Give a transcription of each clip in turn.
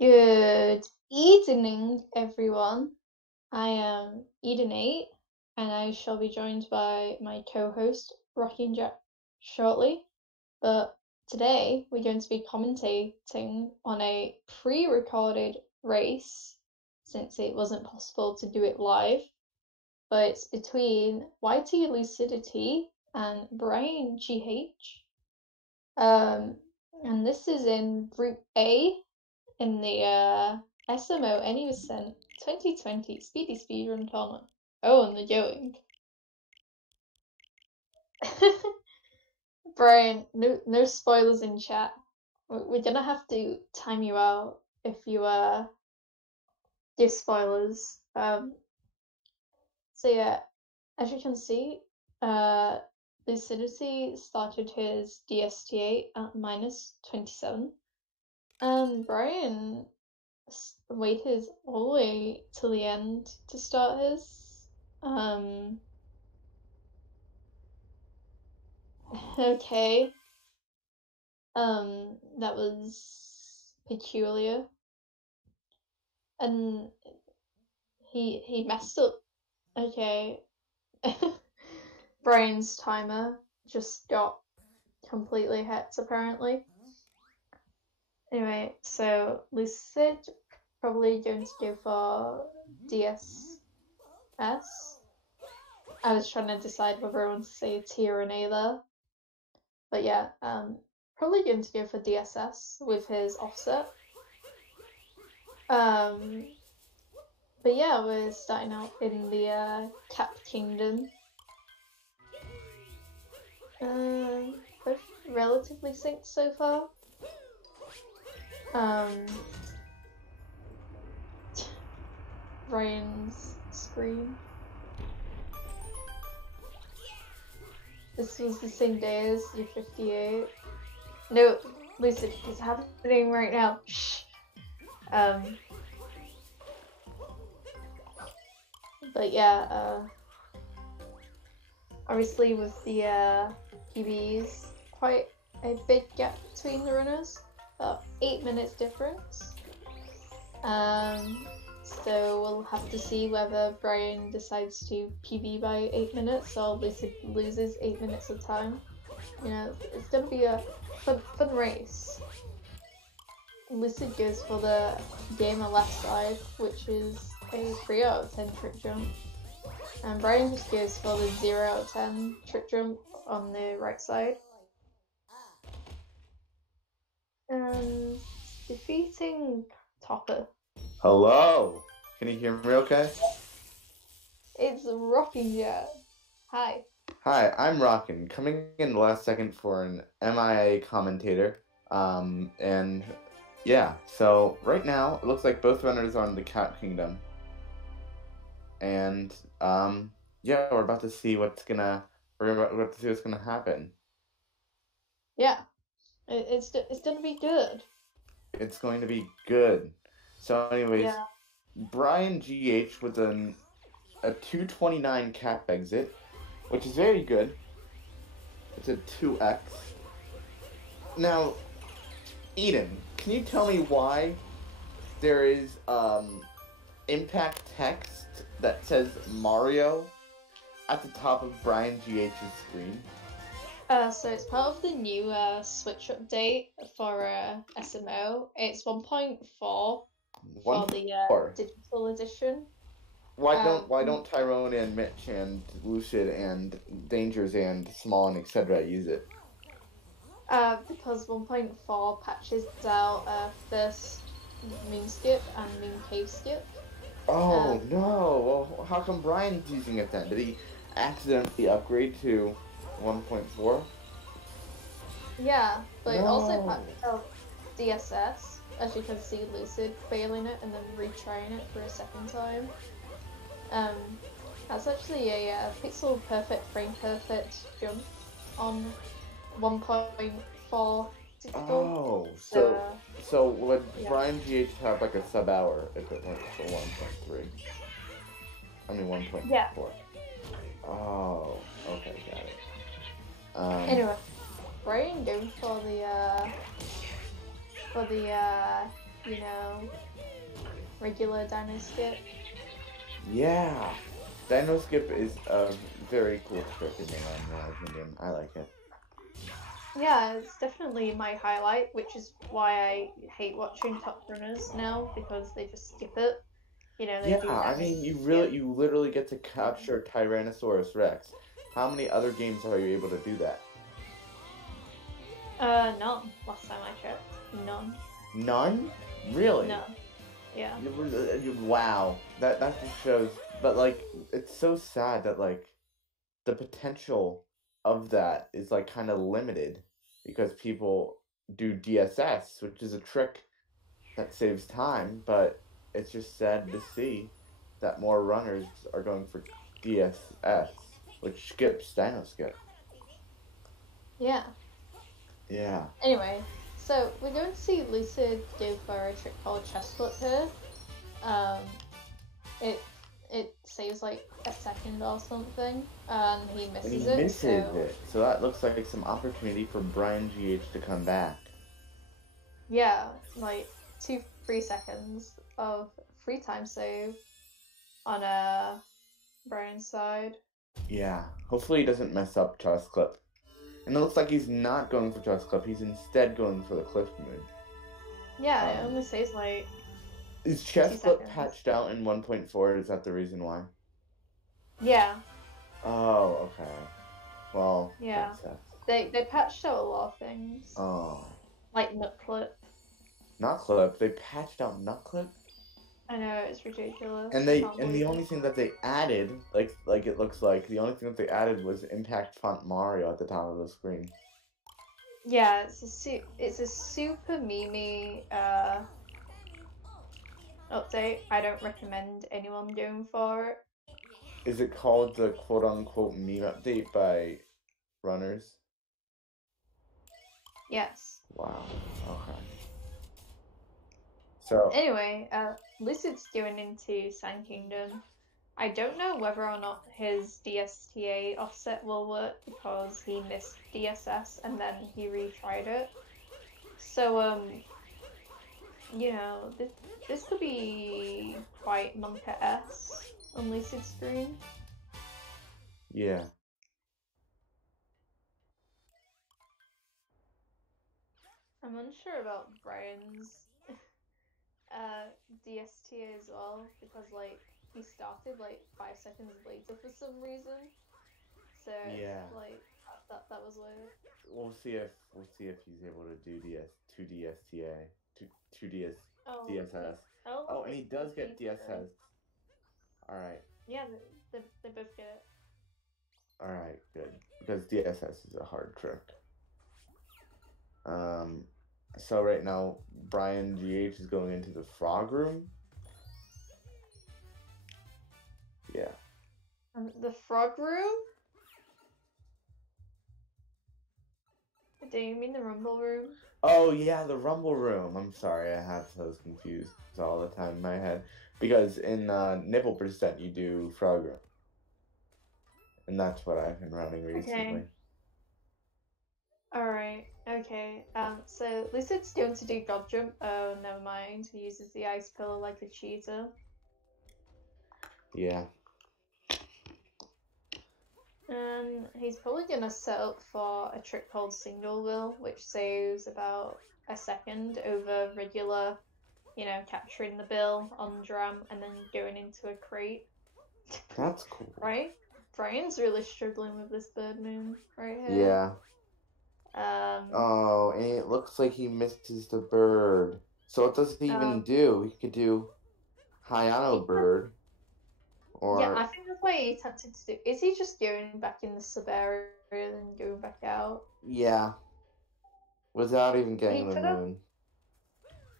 Good evening, everyone. I am Eden8, and I shall be joined by my co-host, BrianGH, shortly. But today, we're going to be commentating on a pre-recorded race, since it wasn't possible to do it live. But it's between YTLucidityy and BrianGH. And this is in Group A in the SMO Any% 2020 Speedy Speedrun tournament. Oh, and they're going. Brian, no spoilers in chat. We're gonna have to time you out if you give spoilers. So yeah, as you can see, Lucidity started his DSTA at -27, and Brian waited all the way till the end to start his. Okay. That was peculiar. And he messed up. Okay. Brian's timer just got completely hacked apparently. Anyway, so Lucid probably going to go for DSS. I was trying to decide whether I want to say a T or an A there. But yeah, probably going to go for DSS with his offset. But yeah, we're starting out in the Cap Kingdom. Both relatively synced so far. Ryan's scream. This was the same day as U58. No, Lucid, it's happening right now. Shh. But yeah, obviously with the PBs, quite a big gap between the runners, about 8 minutes difference. So we'll have to see whether Brian decides to PB by 8 minutes or Lucid loses 8 minutes of time. You know, it's gonna be a fun race. Lucid goes for the gamer left side, which is a 3 out of 10 trick jump. And Brian just goes for the 0 out of 10 trick jump on the right side. And defeating Topper. Hello! Can you hear me okay? It's Rocking, yeah. Hi. Hi, I'm Rockin', coming in the last second for an MIA commentator. And yeah, so right now it looks like both runners are in the Cat Kingdom. And yeah, we're about to see what's gonna happen. Yeah. It's gonna be good. It's going to be good. So anyways, Yeah. BrianGH with a 229 cap exit, which is very good. It's a 2x. Now, Eden, can you tell me why there is impact text that says Mario at the top of BrianGH's screen? So it's part of the new Switch update for SMO. It's 1.4 for the digital edition. Why don't Tyrone and Mitch and Lucid and Dangers and Small and etc. use it? Because 1.4 patches out first moon skip and moon cave skip. Oh no! Well, how come Brian's using it then? Did he accidentally upgrade to 1.4? Yeah, but it also patches out DSS, as you can see Lucid failing it and then retrying it for a second time. That's actually a pixel perfect, frame perfect jump on 1.4 digital. Oh, so would BrianGH have like a sub-hour if it went to 1.3? I mean 1.4. Yeah. Oh, okay, got it. Anyway, Brian goes for the you know, regular dino skip. Yeah, Dino Skip is a very cool trick in my opinion. I like it. Yeah, it's definitely my highlight, which is why I hate watching top runners now, because they just skip it. You know, they Yeah, do I dino mean, skip. you literally get to capture Tyrannosaurus Rex. How many other games are you able to do that? None. Last time I checked, none. None? Really? None. Yeah. Wow, that just shows. But like, it's so sad that like the potential of that is like kind of limited because people do DSS, which is a trick that saves time, but it's just sad to see that more runners are going for DSS, which skips Dino Skip. Yeah. Yeah. Anyway, so we're going to see Lucid go for a trick called chest flip here. It it saves like a second or something, and he And misses he it. misses So it. So that looks like some opportunity for BrianGH to come back. yeah, like 3 seconds of free time save on Brian's side. Yeah. Hopefully he doesn't mess up Chest Clip. And it looks like he's not going for Chest Clip. He's instead going for the Cliff Moon. Yeah, it only saves like Is 2 Chest Clip seconds. patched out in 1.4? Is that the reason why? Yeah. Oh, okay. Well, Yeah. that sucks. They patched out a lot of things. Oh. Like nut clip. Nut Clip? They patched out Nut Clip? I know, it's ridiculous. And the only thing that they added, like it looks like, the only thing that they added was Impact Font Mario at the top of the screen. Yeah, it's a super memey update. I don't recommend anyone going for it. Is it called the quote-unquote meme update by runners? Yes. Wow. Okay. So Anyway, Lucid's going into Sand Kingdom. I don't know whether or not his DSTA offset will work because he missed DSS and then he retried it. So, you know, this could be quite Monka-esque on Lucid's screen. yeah. I'm unsure about Brian's DSTA as well because like he started like 5 seconds later for some reason. So Yeah. like that was weird. We'll see if he's able to do two DSTA, two DSS. Oh, and he does get DSS. All right. Yeah, they both get it. All right, good. Because DSS is a hard trick. So right now, BrianGH is going into the frog room. Yeah. The frog room? Do you mean the rumble room? Oh yeah, the rumble room. I'm sorry, I have those confused all the time in my head. Because in Nipple Percent, you do frog room. And that's what I've been running recently. Okay. Alright, okay. So Lucid's going to do God Jump. Oh, never mind. He uses the ice pillar like a cheater. Yeah. He's probably gonna set up for a trick called Single Wheel, which saves about a second over regular, you know, capturing the bill on drum and then going into a crate. That's cool. Right? Brian's really struggling with this bird moon right here. Yeah. Oh, and it looks like he misses the bird. So what does he even do? He could do Hayano bird. Or... Yeah, I think that's what he attempted to do. Is he just going back in the sub area and going back out? Yeah. Without even getting the moon.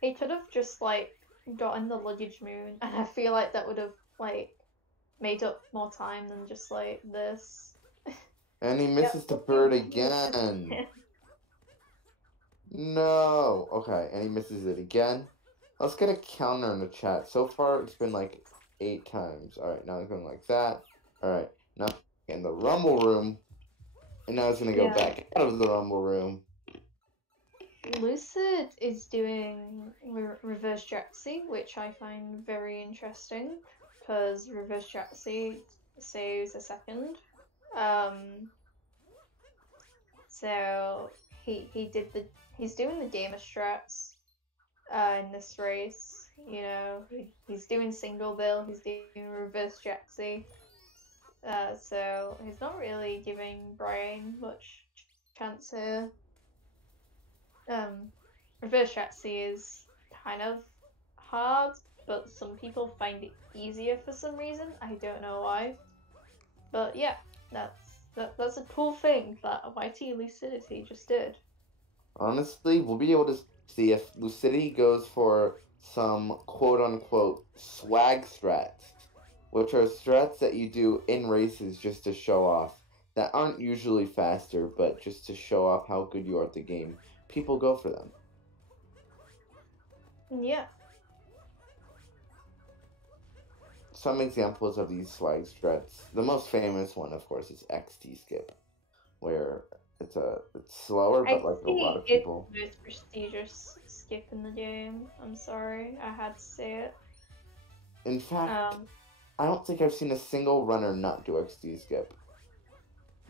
He could have just, like, gotten the luggage moon, and I feel like that would have, like, made up more time than just, like, this. And he misses the bird again. No. Okay, and he misses it again. Let's get a counter in the chat. So far, it's been, like, 8 times. Alright, now it's going like that. Alright, now in the rumble room. And now it's going to go back out of the rumble room. Lucid is doing reverse Jaxi, which I find very interesting because reverse Jaxi saves a second. So he's doing the gamer strats in this race. You know, he's doing single bill, he's doing reverse Jaxi. So he's not really giving Brian much chance here. Reverse Jaxi is kind of hard, but some people find it easier for some reason. I don't know why. But yeah, that's a cool thing that YTLucidityy just did. Honestly, we'll be able to see if Lucidity goes for some quote-unquote swag strats, which are strats that you do in races just to show off, that aren't usually faster, but just to show off how good you are at the game. People go for them. Yeah. Some examples of these swag strats. The most famous one, of course, is XT skip, where it's slower, but like a lot of people. It's the most prestigious skip in the game. I'm sorry, I had to say it. In fact, I don't think I've seen a single runner not do XT skip.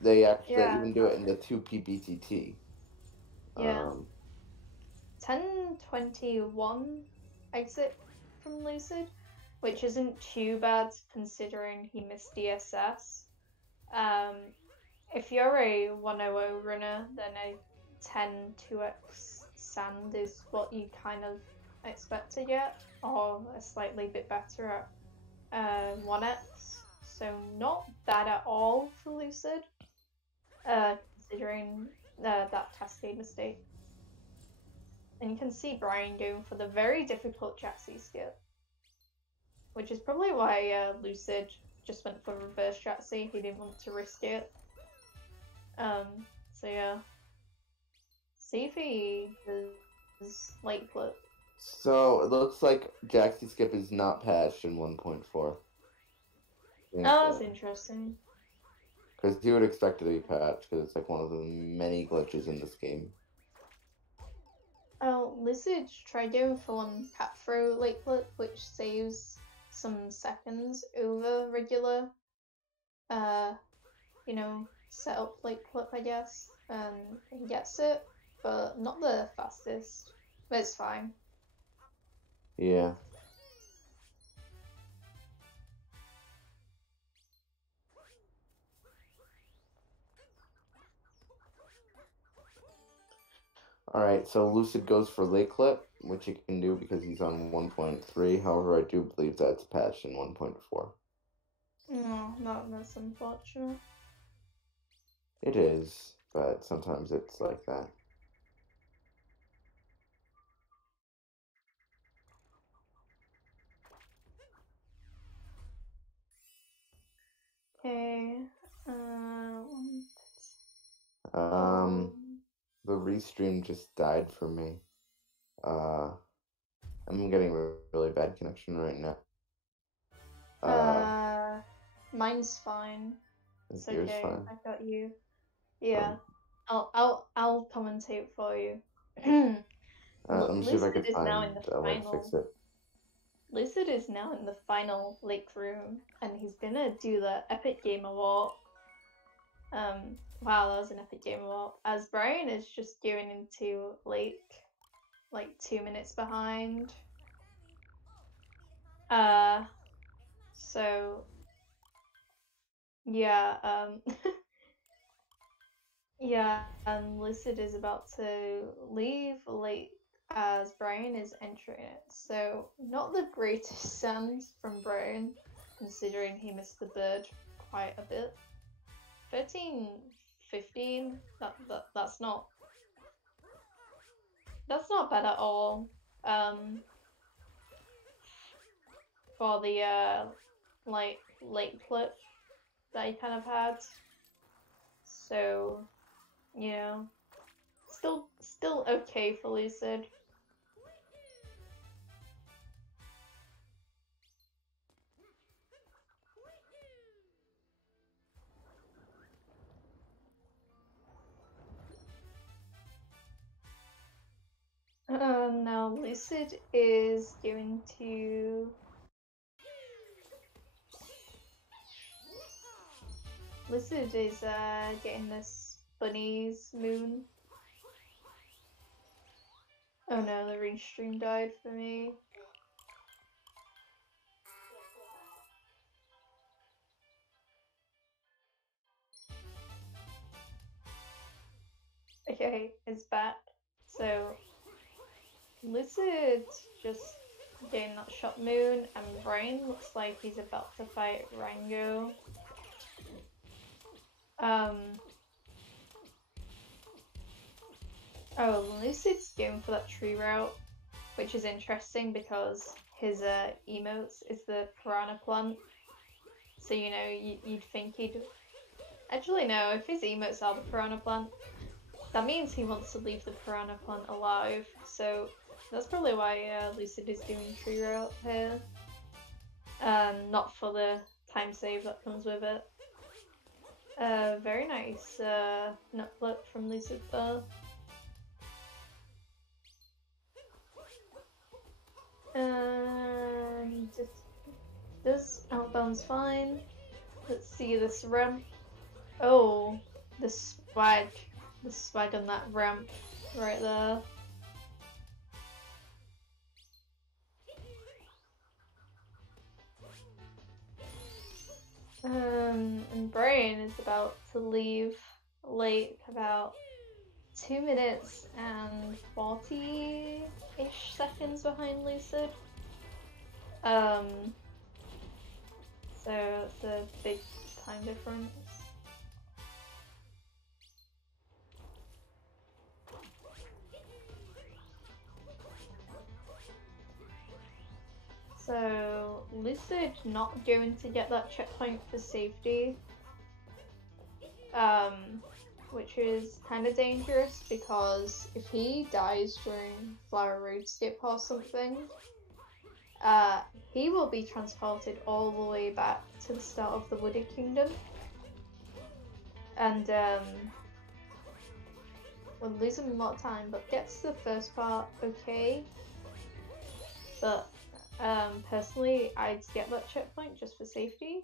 They actually even do it in the 2 PBTT. Yeah. 10:21 exit from Lucid, which isn't too bad considering he missed DSS. If you're a 100 runner, then a 10-2x sand is what you kind of expect to get, or a slightly bit better at 1x. So not bad at all for Lucid, considering that cascade mistake. And you can see Brian going for the very difficult Jaxi skip, which is probably why Lucid just went for reverse Jaxi. He didn't want to risk it. So yeah. See if he does late flip. So it looks like Jaxi skip is not patched in 1.4. Oh, that's interesting. Because you would expect it to be patched, because it's like one of the many glitches in this game. Oh, Lucid tried doing full-on cat throw late flip, which saves some seconds over regular, you know, setup late flip, I guess, and he gets it, but not the fastest. But it's fine. Yeah. Alright, so Lucid goes for late clip, which he can do because he's on 1.3. However, I do believe that's patched in 1.4. No, that's unfortunate. It is, but sometimes it's like that. Okay, the restream just died for me. I'm getting a really bad connection right now. Mine's fine. It's okay. Fine. I got you. Yeah, I'll commentate for you. Let me see if I can find a way to fix it. Lucid is now in the final lake room, and he's gonna do the epic gamer walk. Wow, that was an epic gamer walk. As Brian is just going into lake, like 2 minutes behind. So yeah, yeah, and Lucid is about to leave late as Brian is entering it. So not the greatest sense from Brian, considering he missed the bird quite a bit. 13-15. That's not bad at all. For the like late clip that he kind of had. So, you know, still okay for Lucid. Lucid is going to... Lucid is getting this bunny's moon. Oh no, the reach stream died for me. Okay, it's back. So Lucid just getting that shot moon, and Brian looks like he's about to fight Rango. Oh, Lucid's going for that tree route, which is interesting because his emotes is the piranha plant. So, you know, you'd think he'd... Actually, no, if his emotes are the piranha plant, that means he wants to leave the piranha plant alive. So that's probably why Lucid is doing tree route here. Not for the time save that comes with it. Very nice nut flip from Lucid there. Just does outbounds fine. Let's see this ramp. Oh, the swag on that ramp right there. And Brian is about to leave late, about 2 minutes and 40-ish seconds behind Lucid. So it's a big time difference. So Lucid not going to get that checkpoint for safety, which is kind of dangerous because if he dies during Flower Road skip or something, he will be transported all the way back to the start of the Wooded Kingdom, and we're losing a lot of time, but gets the first part okay. But personally, I'd get that checkpoint just for safety.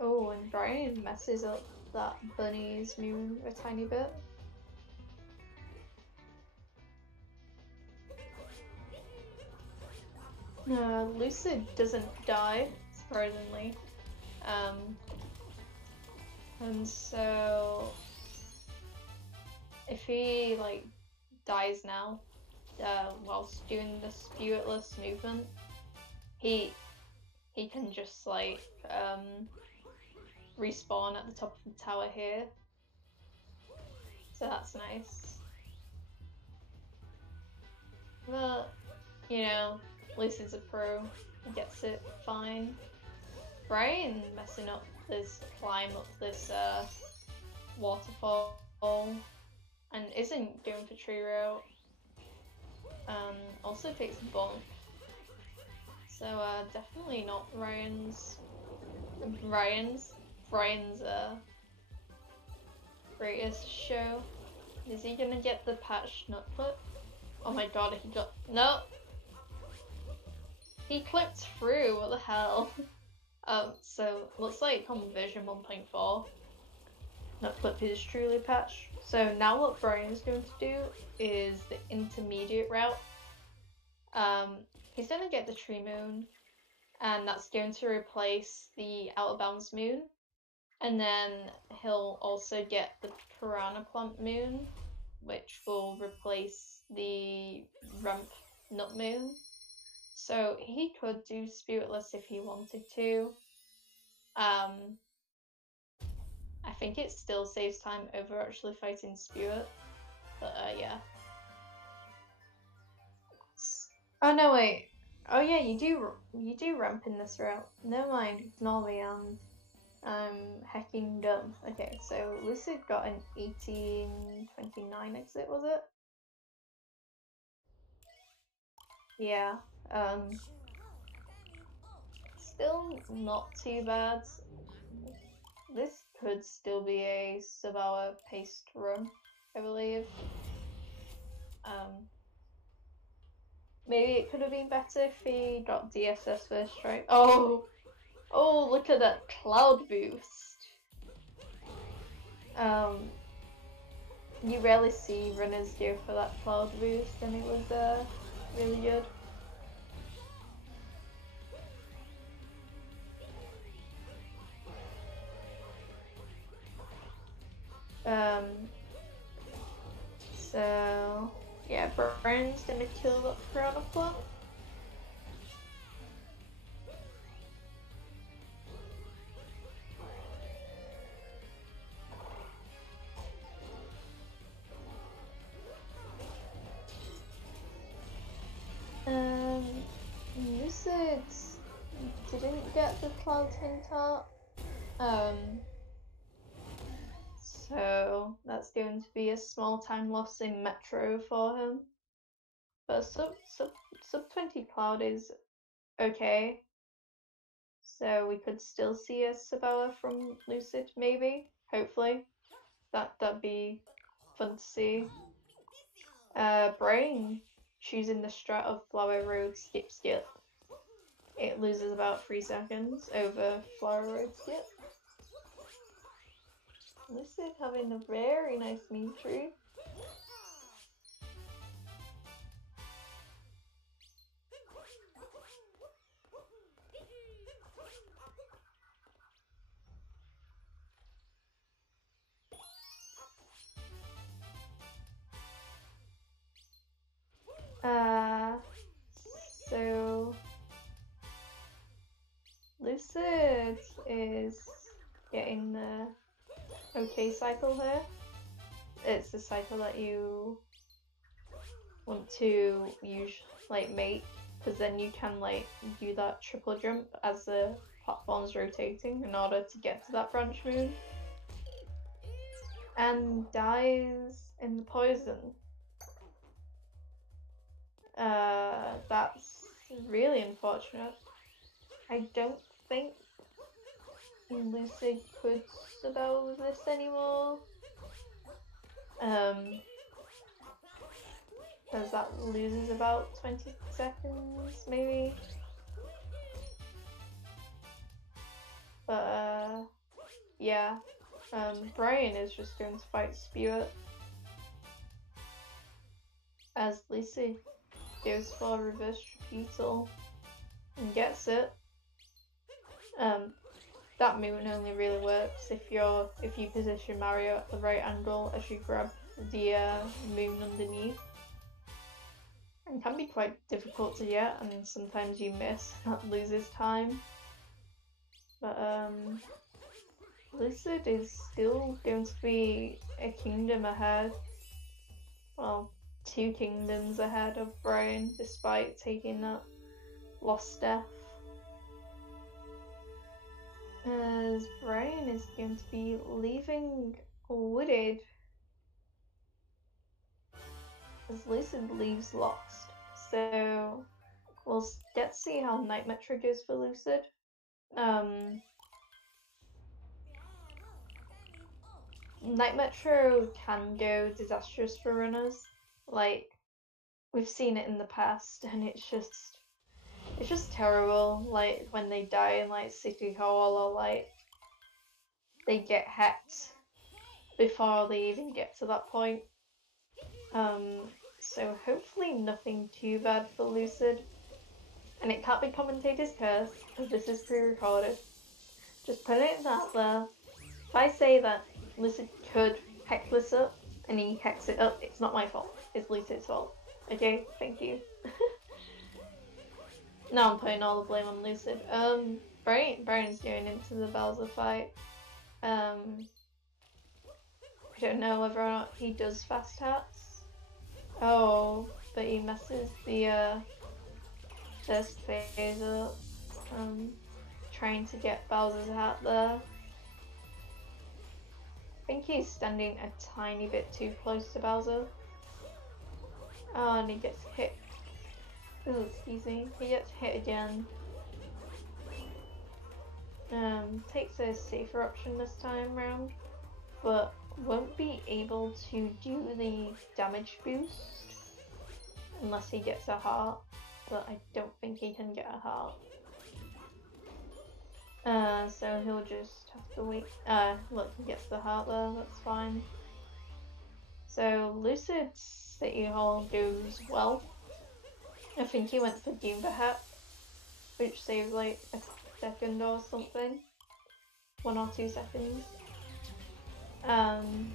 Oh, and Brian messes up that bunny's moon a tiny bit. Lucid doesn't die, surprisingly. And so if he like dies now, whilst doing the spiritless movement, he can just like respawn at the top of the tower here. So that's nice. But you know, Lucid's a pro, he gets it fine. Brian messing up this climb up this waterfall and isn't going for tree route. Also takes a bonk. So definitely not Brian's greatest show. Is he gonna get the patch nut clip? Oh my god, he got no. He clipped through. What the hell? So looks like common version 1.4. Nut clip is truly patched. So now what Brian's going to do is the intermediate route. He's gonna get the tree moon, and that's going to replace the out of bounds moon, and then he'll also get the piranha plant moon, which will replace the ramp nut moon. So he could do spiritless if he wanted to. I think it still saves time over actually fighting spirit, but yeah. Oh no, wait. Oh yeah, you do ramp in this route. Never mind, ignore me, I'm hecking dumb. Okay, so Lucid got an 1829 exit, was it? Yeah. Still not too bad. This could still be a sub-hour paced run, I believe. Maybe it could have been better if he got DSS first strike. Oh, look at that cloud boost. You rarely see runners go for that cloud boost, and it was really good. So yeah, Brian's gonna kill that piranha plant. Lucid didn't get the cloud hint art. So that's going to be a small time loss in Metro for him. But sub 20 cloud is okay. So we could still see a Sabella from Lucid, maybe, hopefully. That'd be fun to see. Brain choosing the strat of Flower Road skip. It loses about 3 seconds over Flower Road skip. Lucid having a very nice meme tree. So Lucid is getting the okay cycle here. It's the cycle that you want to use, like, make, because then you can like do that triple jump as the platform's rotating in order to get to that branch moon. And dies in the poison. That's really unfortunate. I don't think Lucid could survive this anymore. Because that loses about 20 seconds, maybe. But, yeah. Brian is just going to fight Spewart. As Lucid goes for reverse repeatal and gets it. That moon only really works if you position Mario at the right angle as you grab the moon underneath. It can be quite difficult to get, and sometimes you miss and that loses time. But Lucid is still going to be a kingdom ahead. Well, 2 kingdoms ahead of Brian, despite taking that lost death. As Brian is going to be leaving Wooded as Lucid leaves Lost. So we'll get to see how Night Metro goes for Lucid. Night Metro can go disastrous for runners. Like, we've seen it in the past, and it's just terrible. Like, when they die in like City Hall, or like they get hacked before they even get to that point. So hopefully nothing too bad for Lucid. And it can't be Commentators' curse, because this is pre-recorded. Just putting it out there. If I say that Lucid could hack this up, and he hacks it up, it's not my fault. It's Lucid's fault. Okay? Thank you. Now I'm putting all the blame on Lucid. Brian's going into the Bowser fight. I don't know whether or not he does fast hats. Oh, but he messes the first phase up. Trying to get Bowser's hat there. I think he's standing a tiny bit too close to Bowser. Oh, and he gets hit. Ooh, excuse me. He gets hit again. Takes a safer option this time round, but won't be able to do the damage boost unless he gets a heart, but I don't think he can get a heart. So he'll just have to wait. Look, he gets the heart there, that's fine. So Lucid City Hall goes well. I think he went for Doomberhat, which saves like a second or something. 1 or 2 seconds. And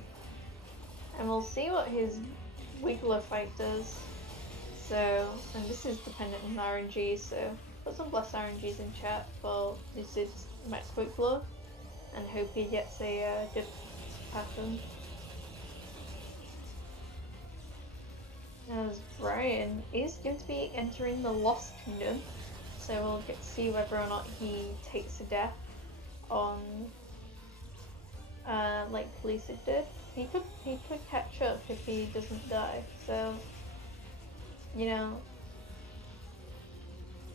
we'll see what his Wiggler fight does. So, and this is dependent on RNG, so put some blessed RNGs in chat for Lucid's Max Wiggler and hope he gets a good pattern. As Brian is going to be entering the Lost Kingdom, so we'll get to see whether or not he takes a death on like Lucid did. He could catch up if he doesn't die, so you know,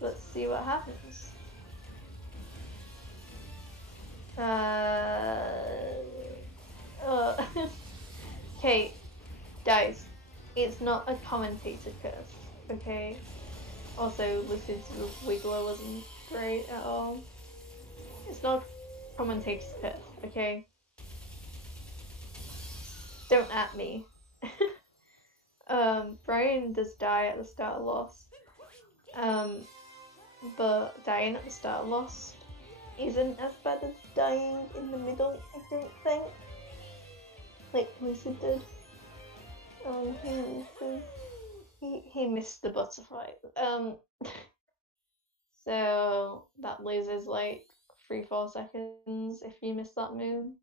let's see what happens. Okay, guys, it's not a commentator curse, okay? Also, Lucid's Wiggler wasn't great at all. It's not a commentator's curse, okay? Don't at me. Brian does die at the start of Lost. But dying at the start of Lost isn't as bad as dying in the middle, I don't think. Like Lucid did. He missed the butterfly. So that loses like 3-4 seconds if you miss that moon.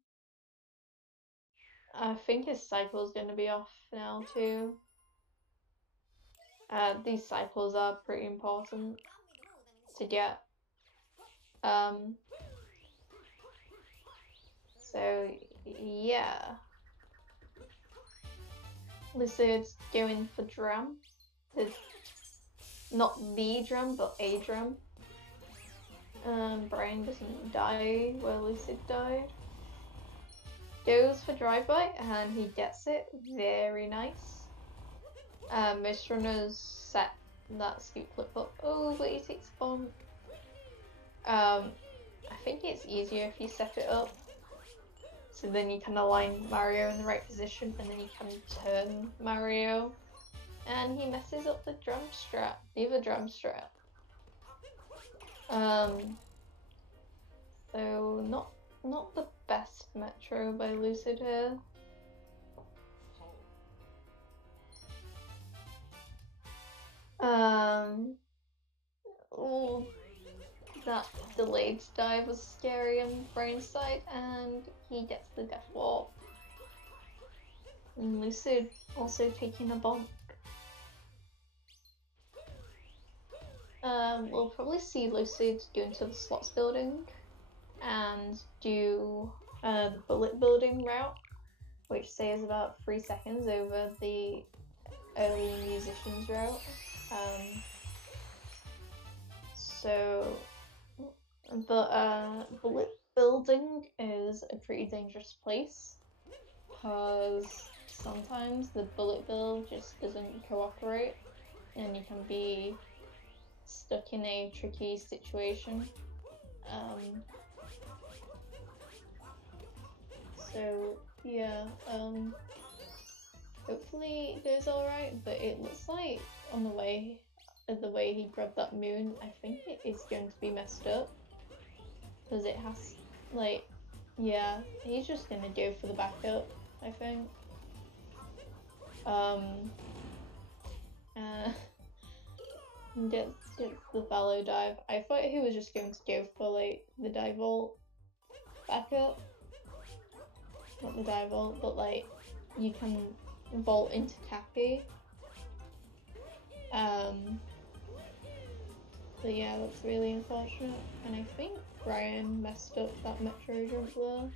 I think his cycle is going to be off now too. These cycles are pretty important to get. So yeah. Lucid's going for drum. Not the drum, but a drum. Brian doesn't die where Lucid died. Goes for drive-by and he gets it. Very nice. Most runners set that scoop clip up. Oh, but he takes a bomb. I think it's easier if you set it up. So then you can align Mario in the right position and then you can turn Mario. And he messes up the drum strat. The other drum strat. So not the best Metro by Lucid here. Oh, that delayed dive was scary on Brian's side, and he gets the death wall. And Lucid also taking a bonk. We'll probably see Lucid go into the slots building and do the bullet building route, which saves about 3 seconds over the early musicians route. But bullet building is a pretty dangerous place because sometimes the bullet build just doesn't cooperate and you can be stuck in a tricky situation. So yeah, hopefully it goes alright, but it looks like on the way he grabbed that moon, I think it is going to be messed up. Because it has, like, yeah, he's just gonna go for the backup, I think. Gets the fallow dive. I thought he was just going to go for, like, the dive vault backup. Not the dive vault, but, like, you can vault into Cappy. But yeah, that's really unfortunate. And I think Brian messed up that Metro jump there.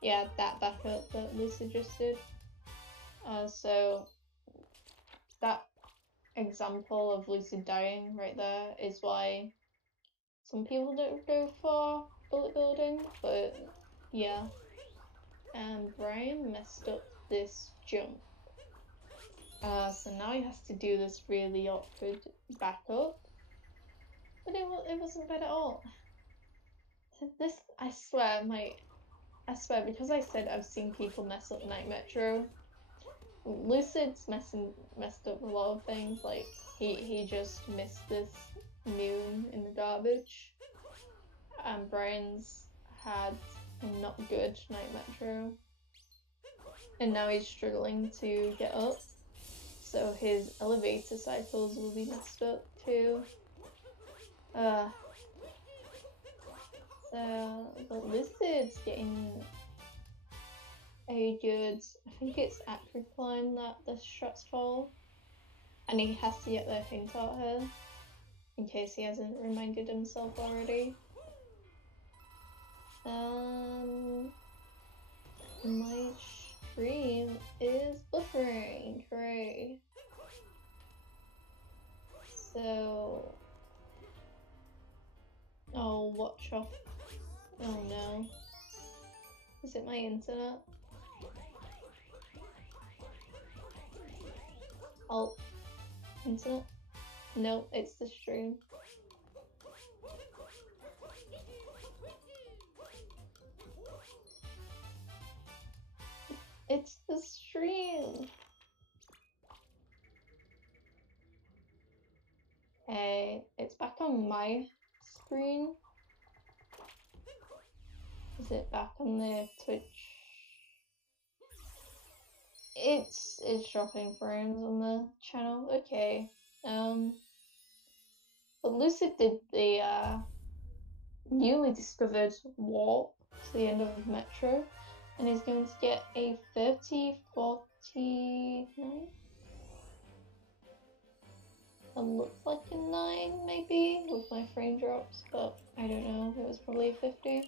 Yeah, that backup that Lucid just did. So that example of Lucid dying right there is why some people don't go for bullet building, but yeah. And Brian messed up this jump. So now he has to do this really awkward backup. But it wasn't bad at all. This, I swear, because I said I've seen people mess up Night Metro. Lucid's messed up a lot of things. Like he just missed this moon in the garbage. And Brian's had a not good Night Metro. And now he's struggling to get up. So his elevator cycles will be messed up too. So the Lucid's getting a good, I think it's acrid climb that the strat's called. And he has to get their thing taught her, in case he hasn't reminded himself already. My stream is buffering, great. So, oh, watch off. Oh no. Is it my internet? Oh, internet? No, it's the stream. It's the stream. Hey, it's back on my screen. Is it back on the Twitch? It's dropping frames on the channel. Okay. But Lucid did the newly discovered warp to the end of Metro, and he's going to get a 30-49. It looks like a 9 maybe with my frame drops, but I don't know. It was probably a 50.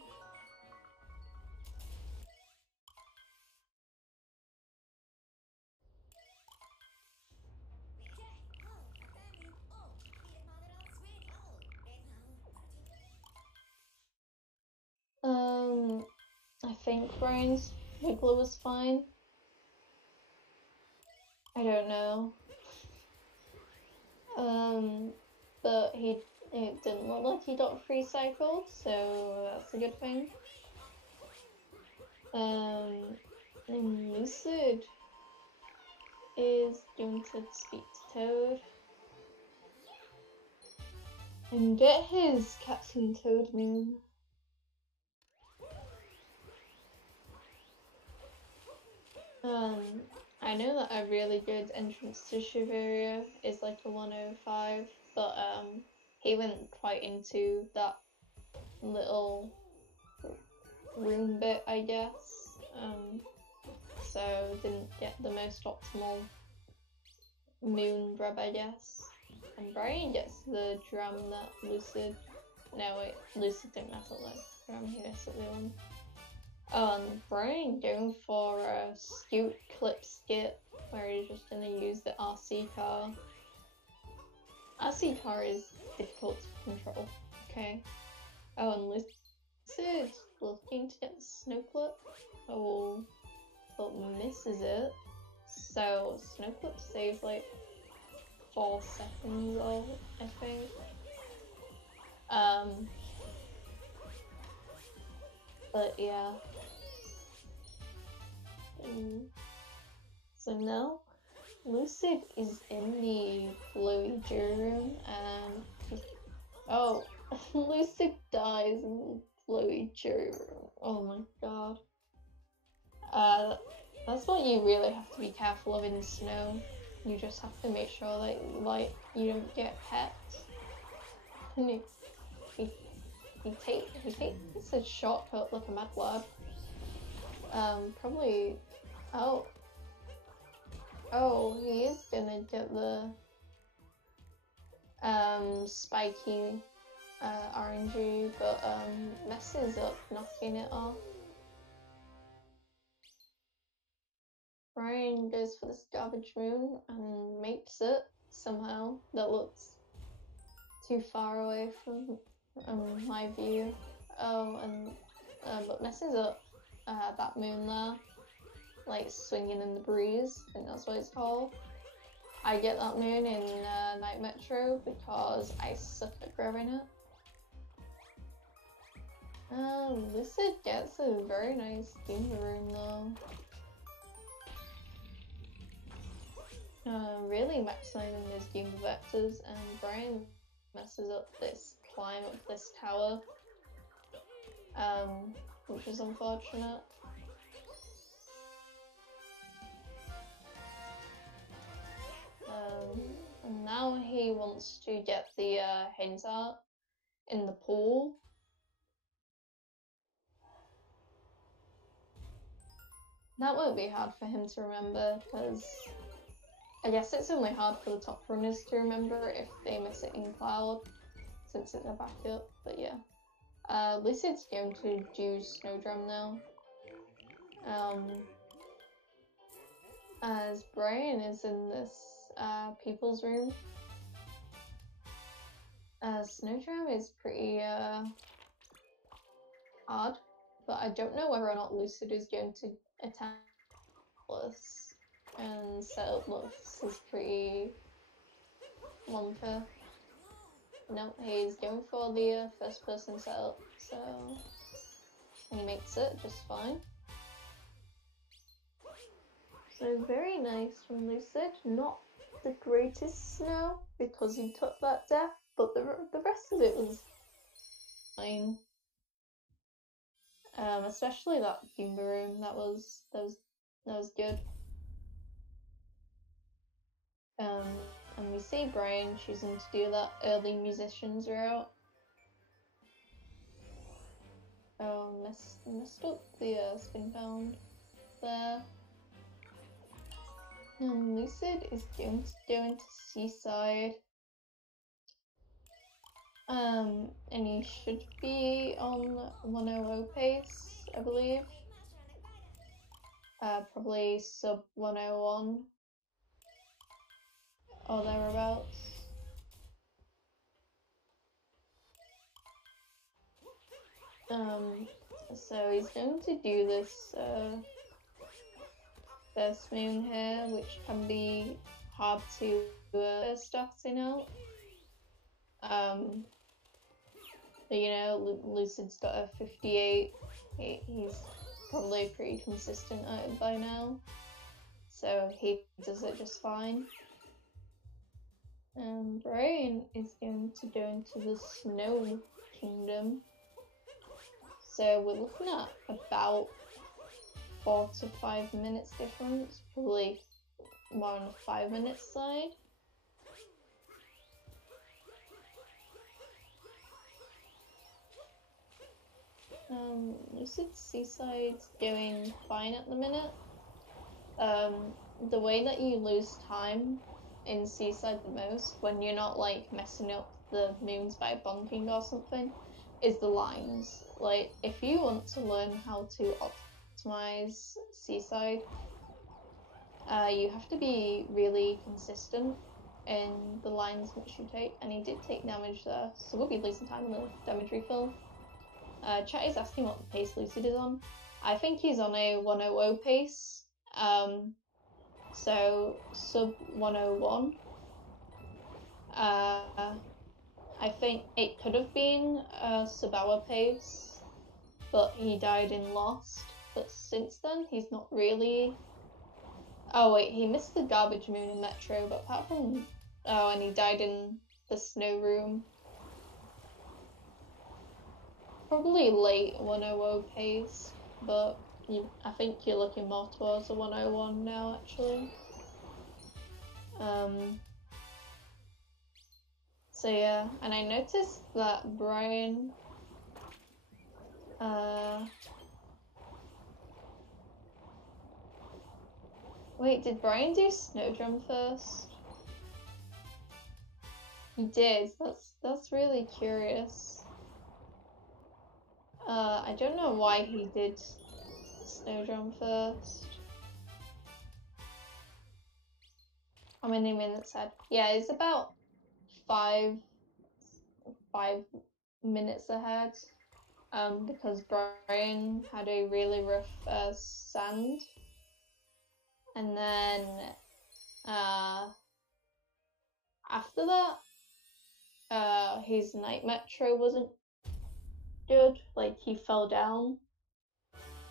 I think Brian's Wiggler was fine. I don't know. But it didn't look like he got free cycled, so that's a good thing. And Lucid is going to speak to Toad and get his Captain Toad moon. I know that a really good entrance to Shiveria is like a 105, but he went quite into that little room bit, I guess. So didn't get the most optimal moon grab, I guess. And Brian gets the drum that Lucid. No, wait, Lucid didn't mess up that drum, he messed up the one. Brian going for a scoot clip skip where he's just gonna use the RC car. RC car is difficult to control, okay? Oh, and Lucid looking to get the snow clip. Oh, but misses it. So snow clip saves like 4 seconds of, I think. But yeah. So now Lucid is in the flowy jury room and oh, Lucid dies in the flowy jury room. Oh my god. That's what you really have to be careful of in the snow. You just have to make sure that like you don't get pet. And he takes a shortcut like a mad lad. Probably. Oh, he is gonna get the spiky RNG, but messes up knocking it off. Brian goes for this garbage moon and makes it somehow. That looks too far away from my view. Oh, and but messes up that moon there, like swinging in the breeze. I think that's what it's called. I get that moon in Night Metro because I suck at grabbing it. Lucid gets a very nice Goomba room though. Really maximizing those Goomba vectors, and Brian messes up this climb up this tower, which is unfortunate. And now he wants to get the hint art in the pool. That won't be hard for him to remember, because I guess it's only hard for the top runners to remember if they miss it in Cloud, since it's a backup, but yeah. Lucid's going to do Snowdrum now. As Brian is in this people's room. Snowdrum is pretty hard, but I don't know whether or not Lucid is going to attack Lufs and set up Lufs is pretty wonka. No, he's going for the first person setup, so and he makes it just fine. So very nice from Lucid. Not the greatest snow because he took that death, but the rest of it was fine. Especially that Goomba room, that was good. And we see Brian choosing to do that early musicians route. Oh, messed up the spin pound there. Lucid is going to go into Seaside. And he should be on 100 pace, I believe. Probably sub 101 or thereabouts. So he's going to do this first moon here, which can be hard to starting out. But you know, Lucid's got a 58. He's probably pretty consistent at it by now, so he does it just fine. And Brian is going to go into the Snow Kingdom. So we're looking at about 4 to 5 minutes difference, probably more on the 5 minutes side. Lucid Seaside's going fine at the minute. The way that you lose time in Seaside the most, when you're not like messing up the moons by bonking or something, is the lines. Like, if you want to learn how to optimize Seaside, you have to be really consistent in the lines which you take, and he did take damage there, so we'll be losing time on the damage refill. Chat is asking what the pace Lucid is on. I think he's on a 100 pace, so sub 101. I think it could have been a sub-hour pace, but he died in Lost. But since then, he's not really. Oh wait, he missed the garbage moon in Metro, but apart from and he died in the snow room. Probably late 100 pace, but I think you're looking more towards a 101 now, actually. So yeah, and I noticed that Brian wait, did Brian do Snowdrum first? He did. That's really curious. I don't know why he did Snowdrum first. How many minutes ahead? Yeah, it's about 5 minutes ahead. Because Brian had a really rough sand, and then after that, his Night Metro wasn't good. Like, he fell down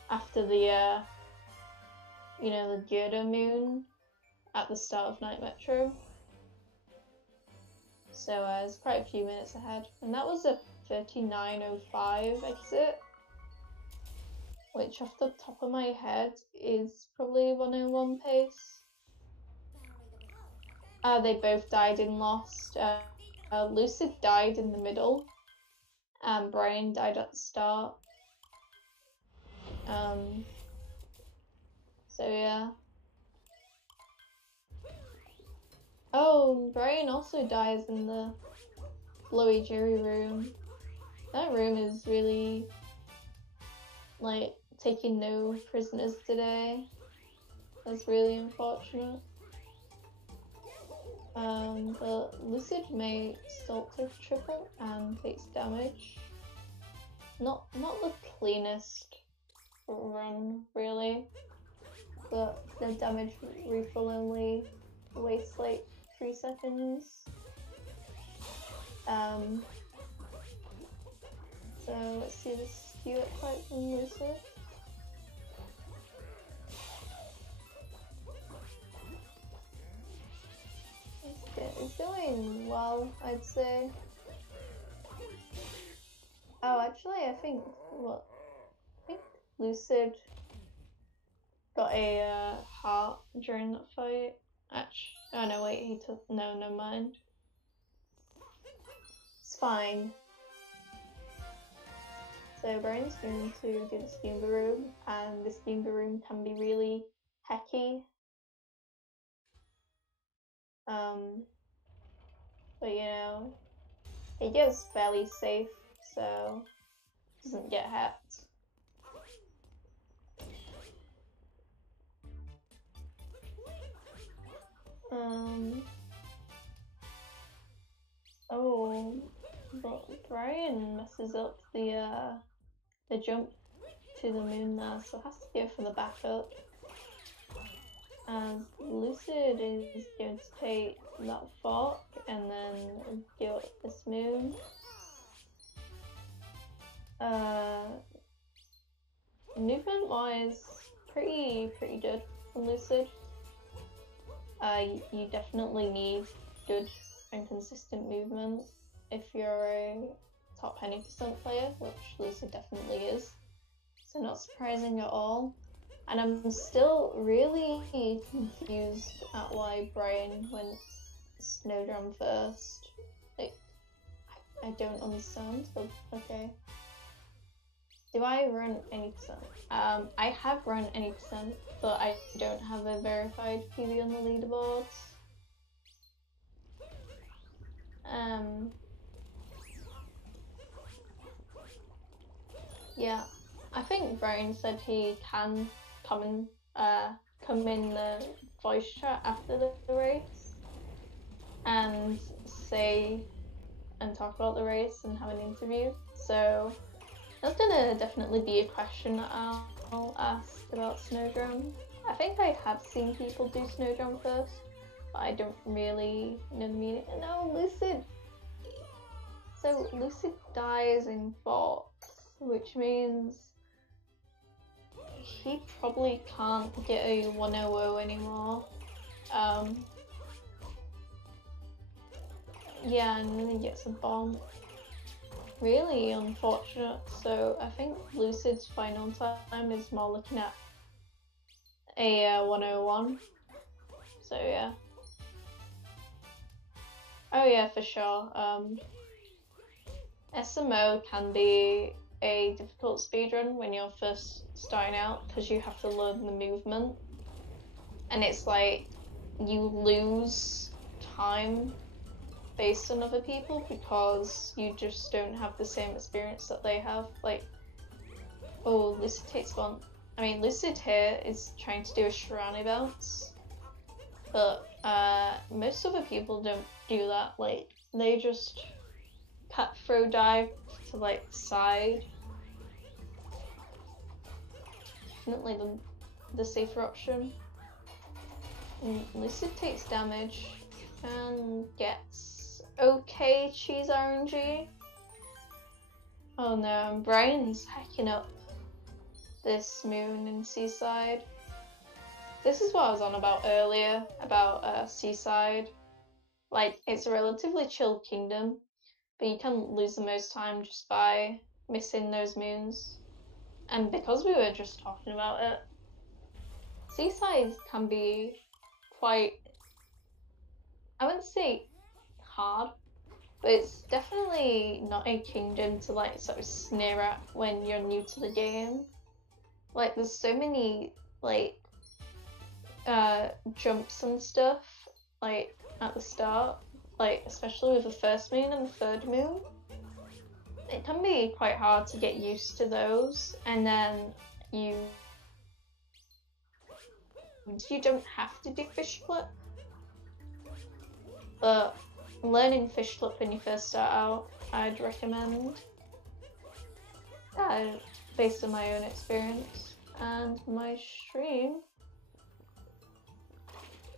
after the, you know, the Gyudo moon at the start of Night Metro. So it's quite a few minutes ahead. And that was a 39:05 exit, which off the top of my head is probably 101 pace. They both died in Lost. Lucid died in the middle, and Brian died at the start. So yeah. Oh, Brian also dies in the glowy jury room. That room is really, like, taking no prisoners today. That's really unfortunate. But Lucid may salt to triple and takes damage. Not the cleanest run, really, but the damage refill only wastes like 3 seconds. So let's see the skew it quite from Lucid. It's doing well, I'd say. Oh, actually, I think Lucid got a heart during that fight. Oh no, wait, he took. No, never mind. It's fine. So Brian's going to do the Steam Room, and the Steam Room can be really hecky. But you know, he gets fairly safe, so doesn't get hacked. Oh, but Brian messes up the jump to the moon there, so has to go for the backup. As Lucid is going to take that fork and then go up this moon. Movement wise, pretty good from Lucid. You definitely need good and consistent movement if you're a top 20% player, which Lucid definitely is. So not surprising at all. And I'm still really confused at why Brian went Snowdrum first. Like, I don't understand, but okay. Do I run 80%? I have run 80%, but I don't have a verified PB on the leaderboards. Yeah, I think Brian said he can come in the voice chat after the race and say and talk about the race and have an interview. So that's gonna definitely be a question that I'll ask about Snowdrum. I think I have seen people do Snowdrum first, but I don't really know the meaning. No, Lucid! So Lucid dies in Fox, which means he probably can't get a 100 anymore. Yeah, and then he gets a bomb. Really unfortunate. So I think Lucid's final time is more looking at a 101. So yeah. Oh yeah, for sure. SMO can be a difficult speedrun when you're first starting out because you have to learn the movement, and it's like you lose time based on other people because you just don't have the same experience that they have. Like, oh, Lucid takes one. I mean, Lucid here is trying to do a Shirani bounce, but most other people don't do that. Like, they just cut throw dive to like side. Definitely the safer option. And Lucid takes damage. and gets okay cheese RNG. Oh no, Brian's hacking up this moon in Seaside. This is what I was on about earlier, about Seaside. Like, it's a relatively chill kingdom, but you can lose the most time just by missing those moons. And because we were just talking about it, Seaside can be quite, I wouldn't say hard, but it's definitely not a kingdom to like sort of sneer at when you're new to the game. Like, there's so many like jumps and stuff like at the start, like especially with the first moon and the third moon. It can be quite hard to get used to those, and then you don't have to do fish flip, but learning fish flip when you first start out, I'd recommend, based on my own experience. And my stream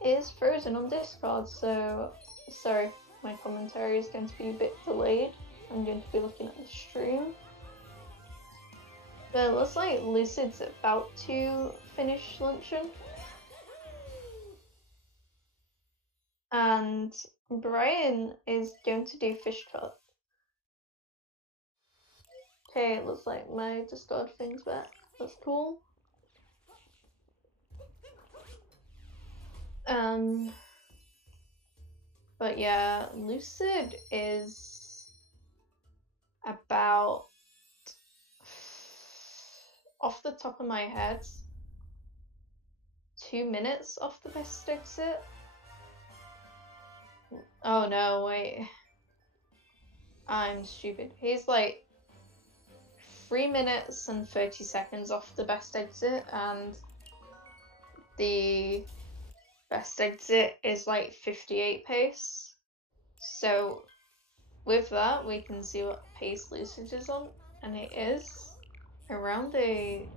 is frozen on Discord, so sorry, my commentary is going to be a bit delayed. I'm going to be looking at the stream. But it looks like Lucid's about to finish luncheon. And Brian is going to do fish flip. Okay, it looks like my Discord thing's back. That's cool. But yeah, Lucid is about, off the top of my head, 2 minutes off the best exit. Oh no, wait. I'm stupid. He's like 3 minutes and 30 seconds off the best exit, and the best exit is like 58 pace. So with that, we can see what pace Lucid is on, and it is around a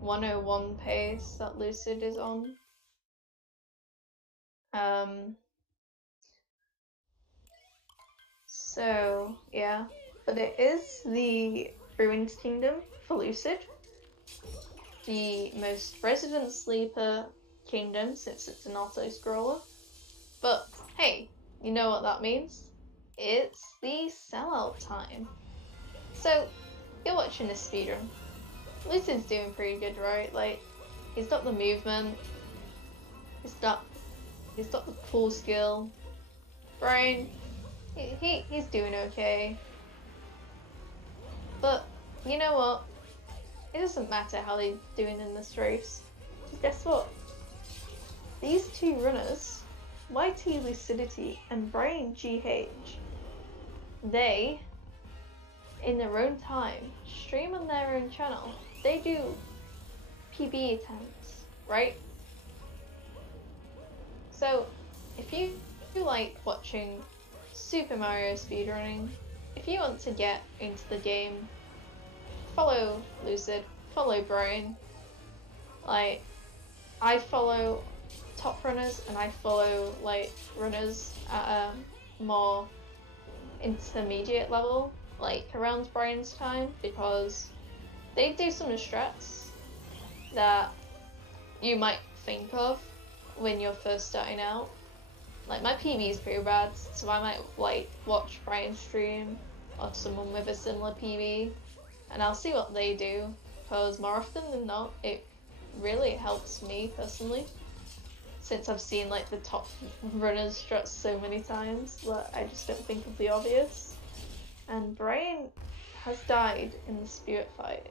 101 pace that Lucid is on. So yeah, but it is the Ruined Kingdom for Lucid, the most resident sleeper kingdom since it's an auto-scroller. But hey, you know what that means? It's the sellout time. So you're watching this speedrun. Lucid's doing pretty good, right? Like, he's got the movement, he's got the pull skill. Brian, he's doing okay. But you know what? It doesn't matter how they're doing in this race. Because guess what? These two runners, YTLucidityy and BrianGH, they, in their own time, stream on their own channel. They do PB attempts, right? So, if you like watching Super Mario speedrunning, if you want to get into the game, follow Lucid, follow Brian. Like, I follow top runners and I follow like runners at a more intermediate level, like around Brian's time, because they do some strats that you might think of when you're first starting out. Like, my PB is pretty bad, so I might like watch Brian's stream or someone with a similar PB, and I'll see what they do, because more often than not, it really helps me personally, since I've seen like the top runners strut so many times that I just don't think of the obvious. And Brian has died in the spirit fight.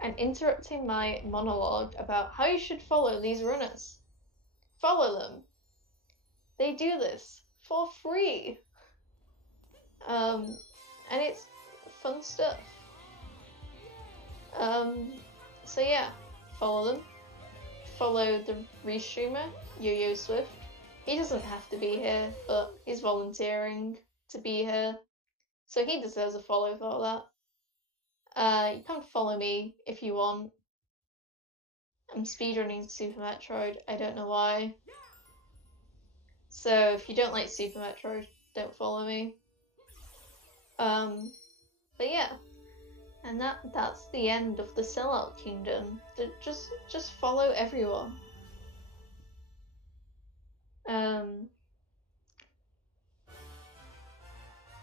And interrupting my monologue about how you should follow these runners. Follow them. They do this for free. And it's fun stuff. So yeah, follow them. Follow the restreamer, Yo-Yo Swift. He doesn't have to be here, but he's volunteering to be here, so he deserves a follow for that. You can follow me if you want. I'm speedrunning Super Metroid, I don't know why. So if you don't like Super Metroid, don't follow me. But yeah, and that's the end of the Sellout Kingdom. Just follow everyone.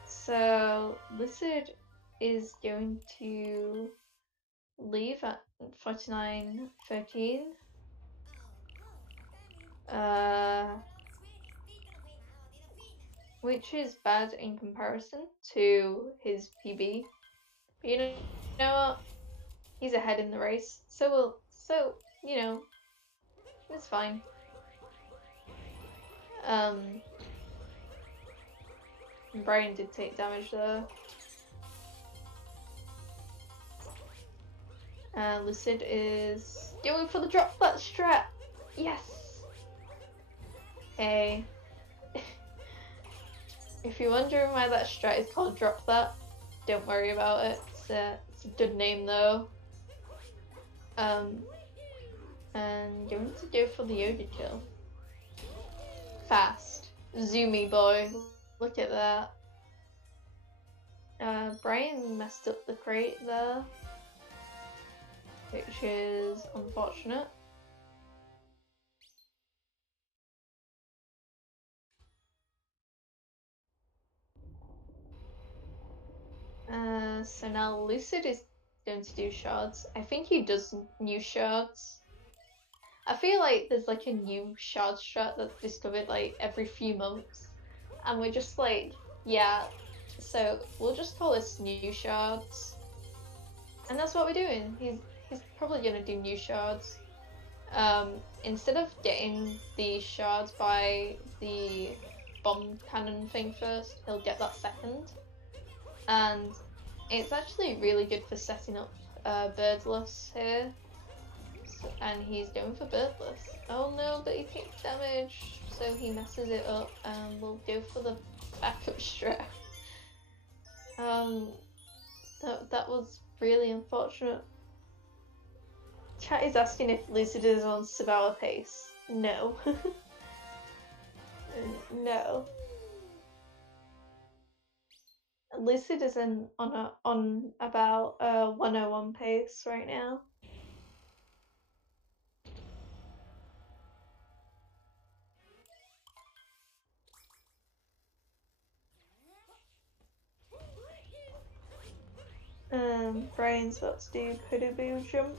So Lucid is going to leave at 49:13. Which is bad in comparison to his PB. But you know what? He's ahead in the race, so you know, it's fine. Brian did take damage there. Lucid is going for the drop that strat. Yes. Hey. If you're wondering why that strat is called drop that, don't worry about it. It's a good name though. And going to go for the Yoda kill. Fast. Zoomy boy. Look at that. Brian messed up the crate there, which is unfortunate. So now Lucid is going to do shards. I think he does new shards. I feel like there's like a new shard strat that's discovered like every few months, and we're just like, yeah, so we'll just call this new shards, and that's what we're doing. He's probably gonna do new shards. Instead of getting the shards by the bomb cannon thing first, he'll get that second, and it's actually really good for setting up Birdless here. And he's going for Birdless. Oh no, but he takes damage, so he messes it up, and we'll go for the backup strat. That was really unfortunate. Chat is asking if Lucid is on Sabala pace. No. No. Lucid is on about 101 pace right now. Brian's about to do Podoboo jump.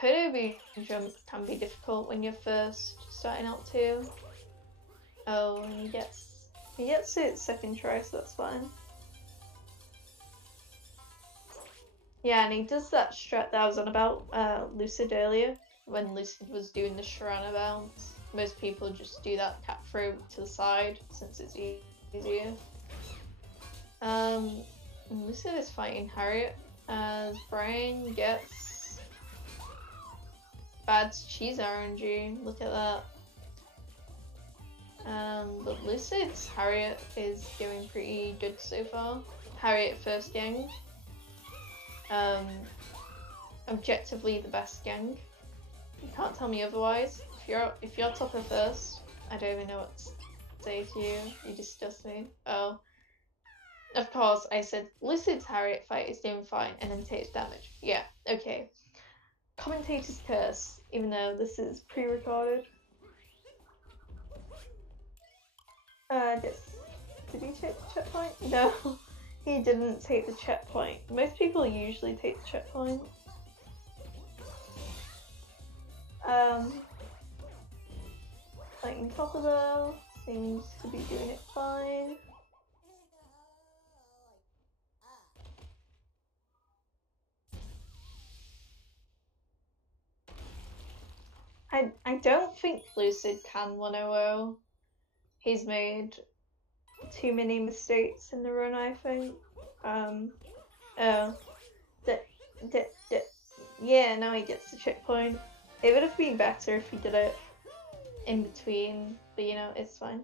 Podoboo jump can be difficult when you're first starting out too. Oh, and he gets it second try, so that's fine. Yeah, and he does that strat that I was on about Lucid earlier, when Lucid was doing the Sharana bounce. Most people just do that cat throw to the side since it's easier. Lucid is fighting Harriet as Brian gets bad cheese RNG. Look at that. But Lucid's Harriet is doing pretty good so far. Harriet first gang. Objectively the best gang. You can't tell me otherwise. If you're top of first, I don't even know what to say to you. You disgust me. Oh. Of course, I said Lucid's Harriet fight is doing fine and then takes damage. Yeah, okay. Commentator's curse, even though this is pre-recorded. Did he take the checkpoint? No, he didn't take the checkpoint. Most people usually take the checkpoint. Fighting top of though, seems to be doing it fine. I don't think Lucid can 100. He's made too many mistakes in the run, I think. Yeah, now he gets the checkpoint. It would have been better if he did it in between, but you know, it's fine.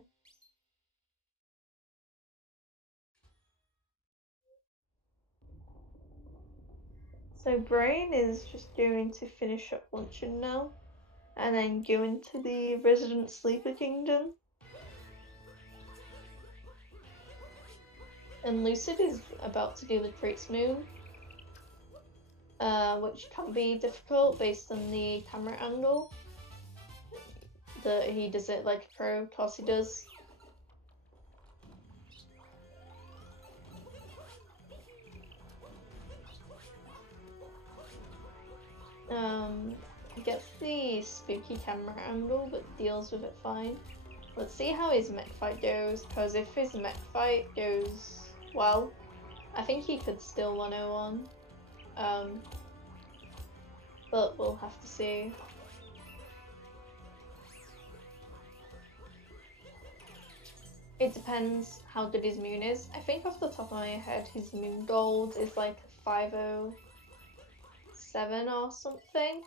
So Brain is just going to finish up luncheon now. and then go into the Resident Sleeper Kingdom. And Lucid is about to do the Traits Moon, which can be difficult based on the camera angle. That he does it like a pro, of course he does. He gets the spooky camera angle, but deals with it fine. Let's see how his mech fight goes, because if his mech fight goes well, I think he could still 101. But we'll have to see. It depends how good his moon is. I think off the top of my head, his moon gold is like 507 or something.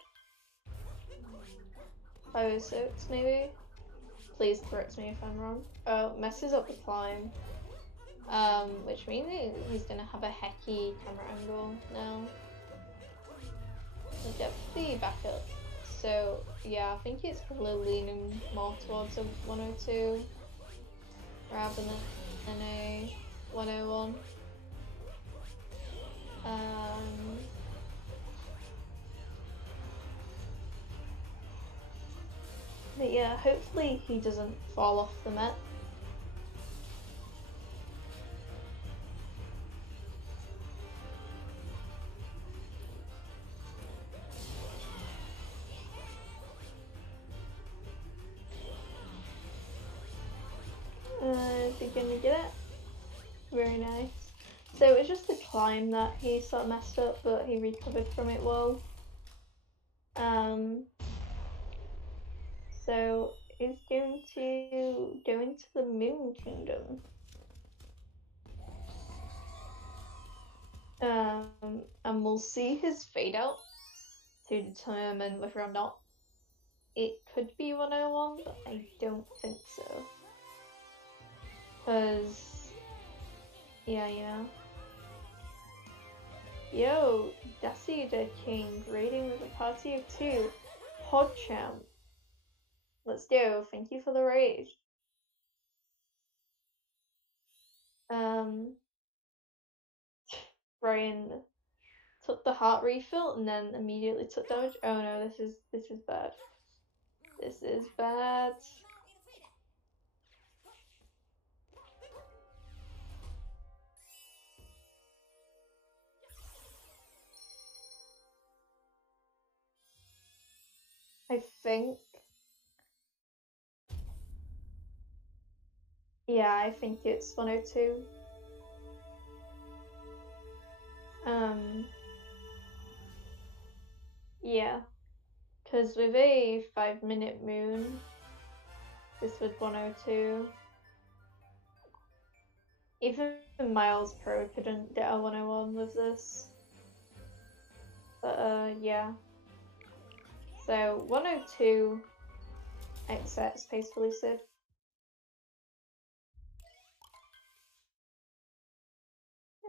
506 maybe? Please correct me if I'm wrong. Oh, messes up the climb. Which means he's gonna have a hecky camera angle now. We'll get the backup. So yeah, I think it's probably leaning more towards a 102 rather than a 101. But yeah, hopefully he doesn't fall off the map. Is he gonna get it? Very nice. So it was just the climb that he sort of messed up, but he recovered from it well. So he's going to go into the Moon Kingdom. And we'll see his fade out to determine whether or not it could be 101, but I don't think so. Because, yeah. Yo, Dassie the King, raiding with a party of 2. Podchamp. Let's go, thank you for the raid. Brian took the heart refill and then immediately took damage. Oh no, this is bad. This is bad. I think. Yeah, I think it's 102. Yeah. Because with a 5-minute moon, this would 102. Even Miles Pro couldn't get a 101 with this. But yeah. So 102 accepts Pace for Lucid.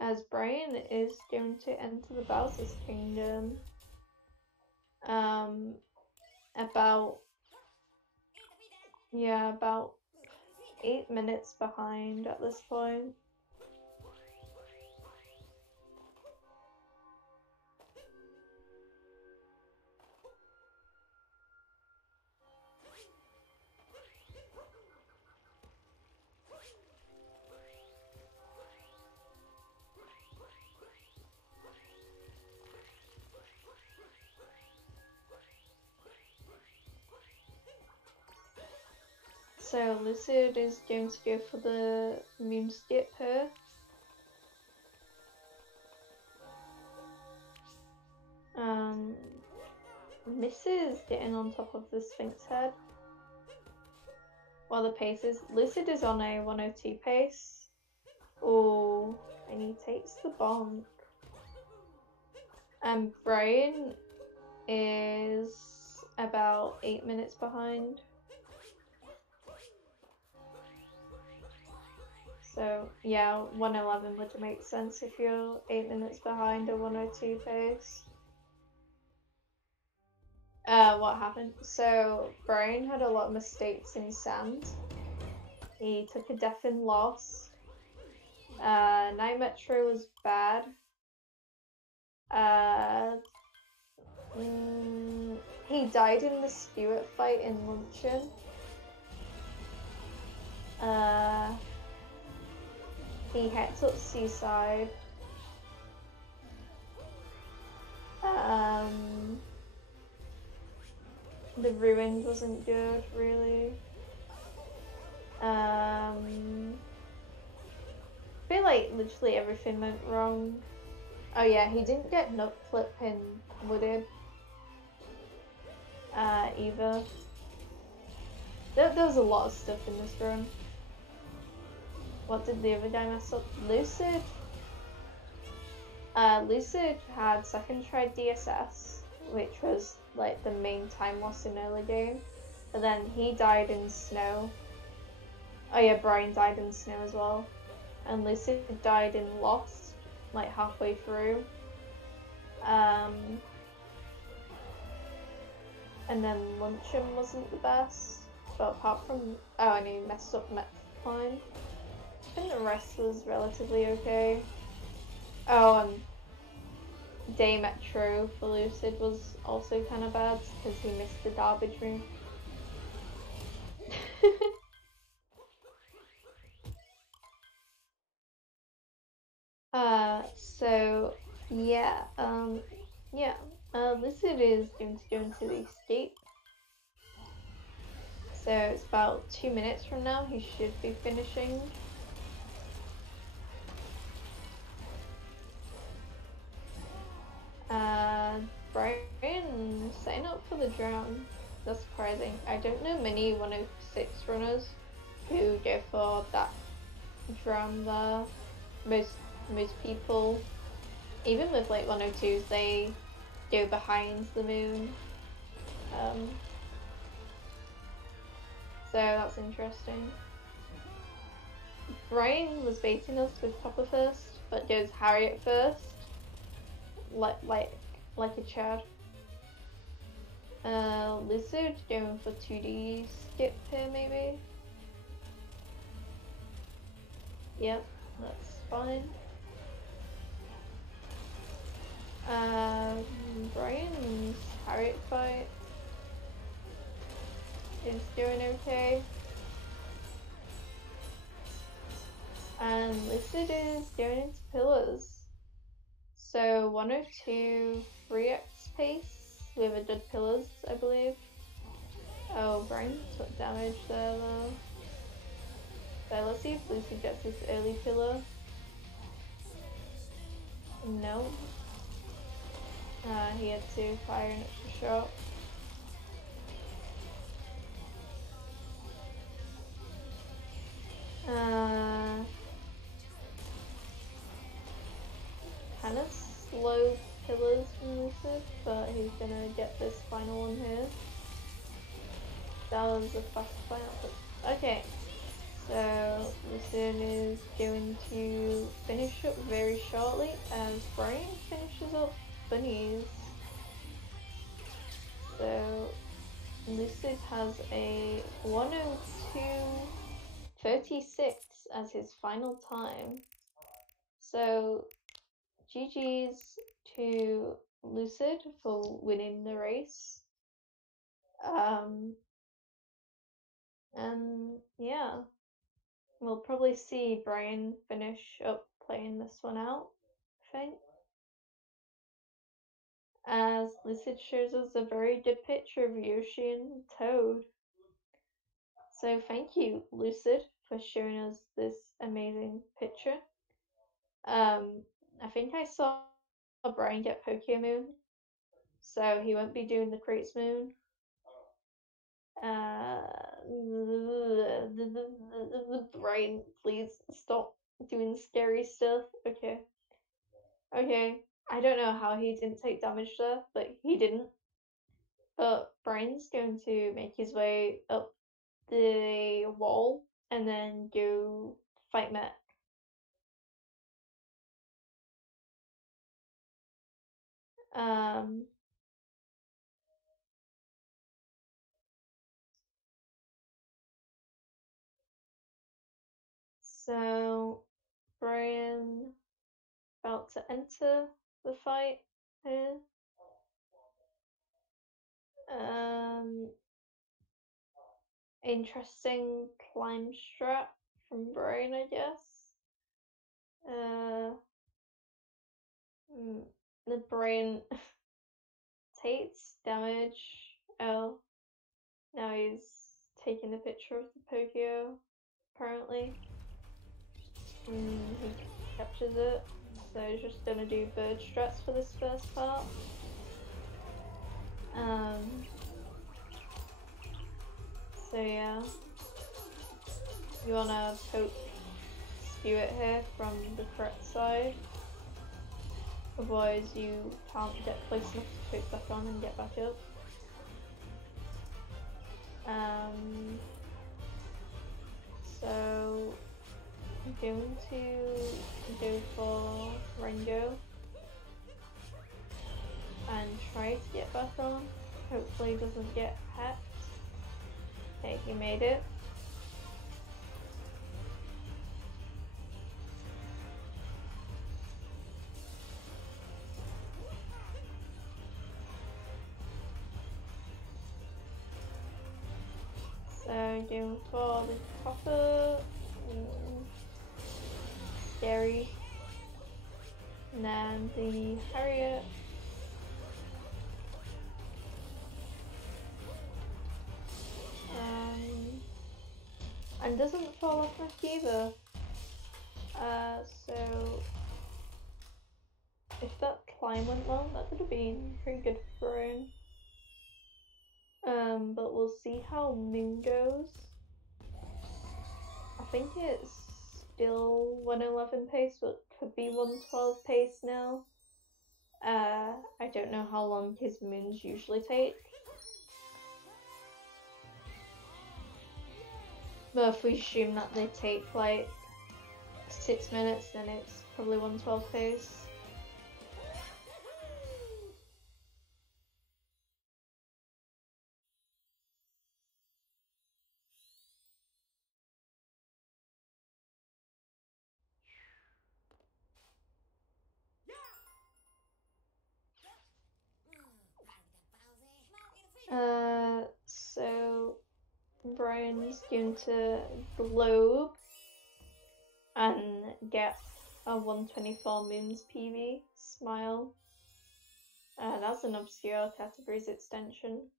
As Brian is going to enter the Bowser's Kingdom. About 8 minutes behind at this point. So Lucid is going to go for the moon skip here. Misses getting on top of the Sphinx head. While the pace is, Lucid is on a 102 pace. Oh, and he takes the bonk. And Brian is about 8 minutes behind. So yeah, 111 would make sense if you're 8 minutes behind a 102 pace. what happened? So Brian had a lot of mistakes in sand. He took a death in lost. Night Metro was bad. Uh, he died in the Stewart fight in Luncheon. He heads up Seaside. The Ruined wasn't good, really. I feel like literally everything went wrong. Oh yeah, he didn't get nut flip in Wooded. Either. There was a lot of stuff in this run. What did the other guy mess up? Lucid. Lucid had second try DSS, which was like the main time loss in early game. But then he died in snow. Oh yeah, Brian died in snow as well. And Lucid died in Lost, like halfway through. And then Luncheon wasn't the best. But apart from, oh, and he messed up Metclimb. I think the rest was relatively okay. Oh, and Day Metro for Lucid was also kind of bad because he missed the garbage move. So yeah, Lucid is going to go into the escape. So it's about 2 minutes from now. He should be finishing. Brian setting up for the drown. That's surprising. I don't know many 106 runners who go for that drown there. Most people, even with like 102s, they go behind the moon. So that's interesting. Brian was baiting us with Papa first, but goes Harriet first, like a Chad. Lizard going for 2D skip here maybe. Yep, that's fine. Brian's Harriet fight is doing okay. And Lizard is going into pillars. So 102 3x pace with a good pillars, I believe. Oh, Brian took damage there though. So let's see if Lucy gets this early pillar. No. He had to fire an extra shot. Kind of slow pillars from Lucid, but he's gonna get this final one here. That was a fast final. Okay, so Lucid is going to finish up very shortly as Brian finishes up bunnies. So Lucid has a 102.36 as his final time. So GG's to Lucid for winning the race. And yeah, we'll probably see Brian finish up playing this one out, I think. As Lucid shows us a very good picture of Yoshi and Toad. So thank you, Lucid, for showing us this amazing picture. I think I saw Brian get Pokemon, so he won't be doing the Crates Moon. Brian, please stop doing scary stuff. Okay. Okay. I don't know how he didn't take damage there, but he didn't. But Brian's going to make his way up the wall and then go fight Matt. Um, So, Brian about to enter the fight here. Interesting climb strat from Brian, I guess. The Brian takes damage. Oh, now he's taking a picture of the Pokio, apparently. He captures it. So he's just gonna do bird strats for this first part. So yeah, you wanna poke spew it here from the correct side. Otherwise you can't get close enough to poke back on and get back up. So I'm going to go for Rengo and try to get back on. Hopefully he doesn't get hacked. Okay, he made it. So going for the copper, scary, and then the Harriet. And doesn't fall off my either. So if that climb went well, that would have been pretty good for him. But we'll see how Moon goes. I think it's still 111 pace, but could be 112 pace now. I don't know how long his moons usually take. But if we assume that they take like 6 minutes, then it's probably 112 pace. So Brian's going to globe and get a 124 moons PV. Smile. That's an obscure categories extension.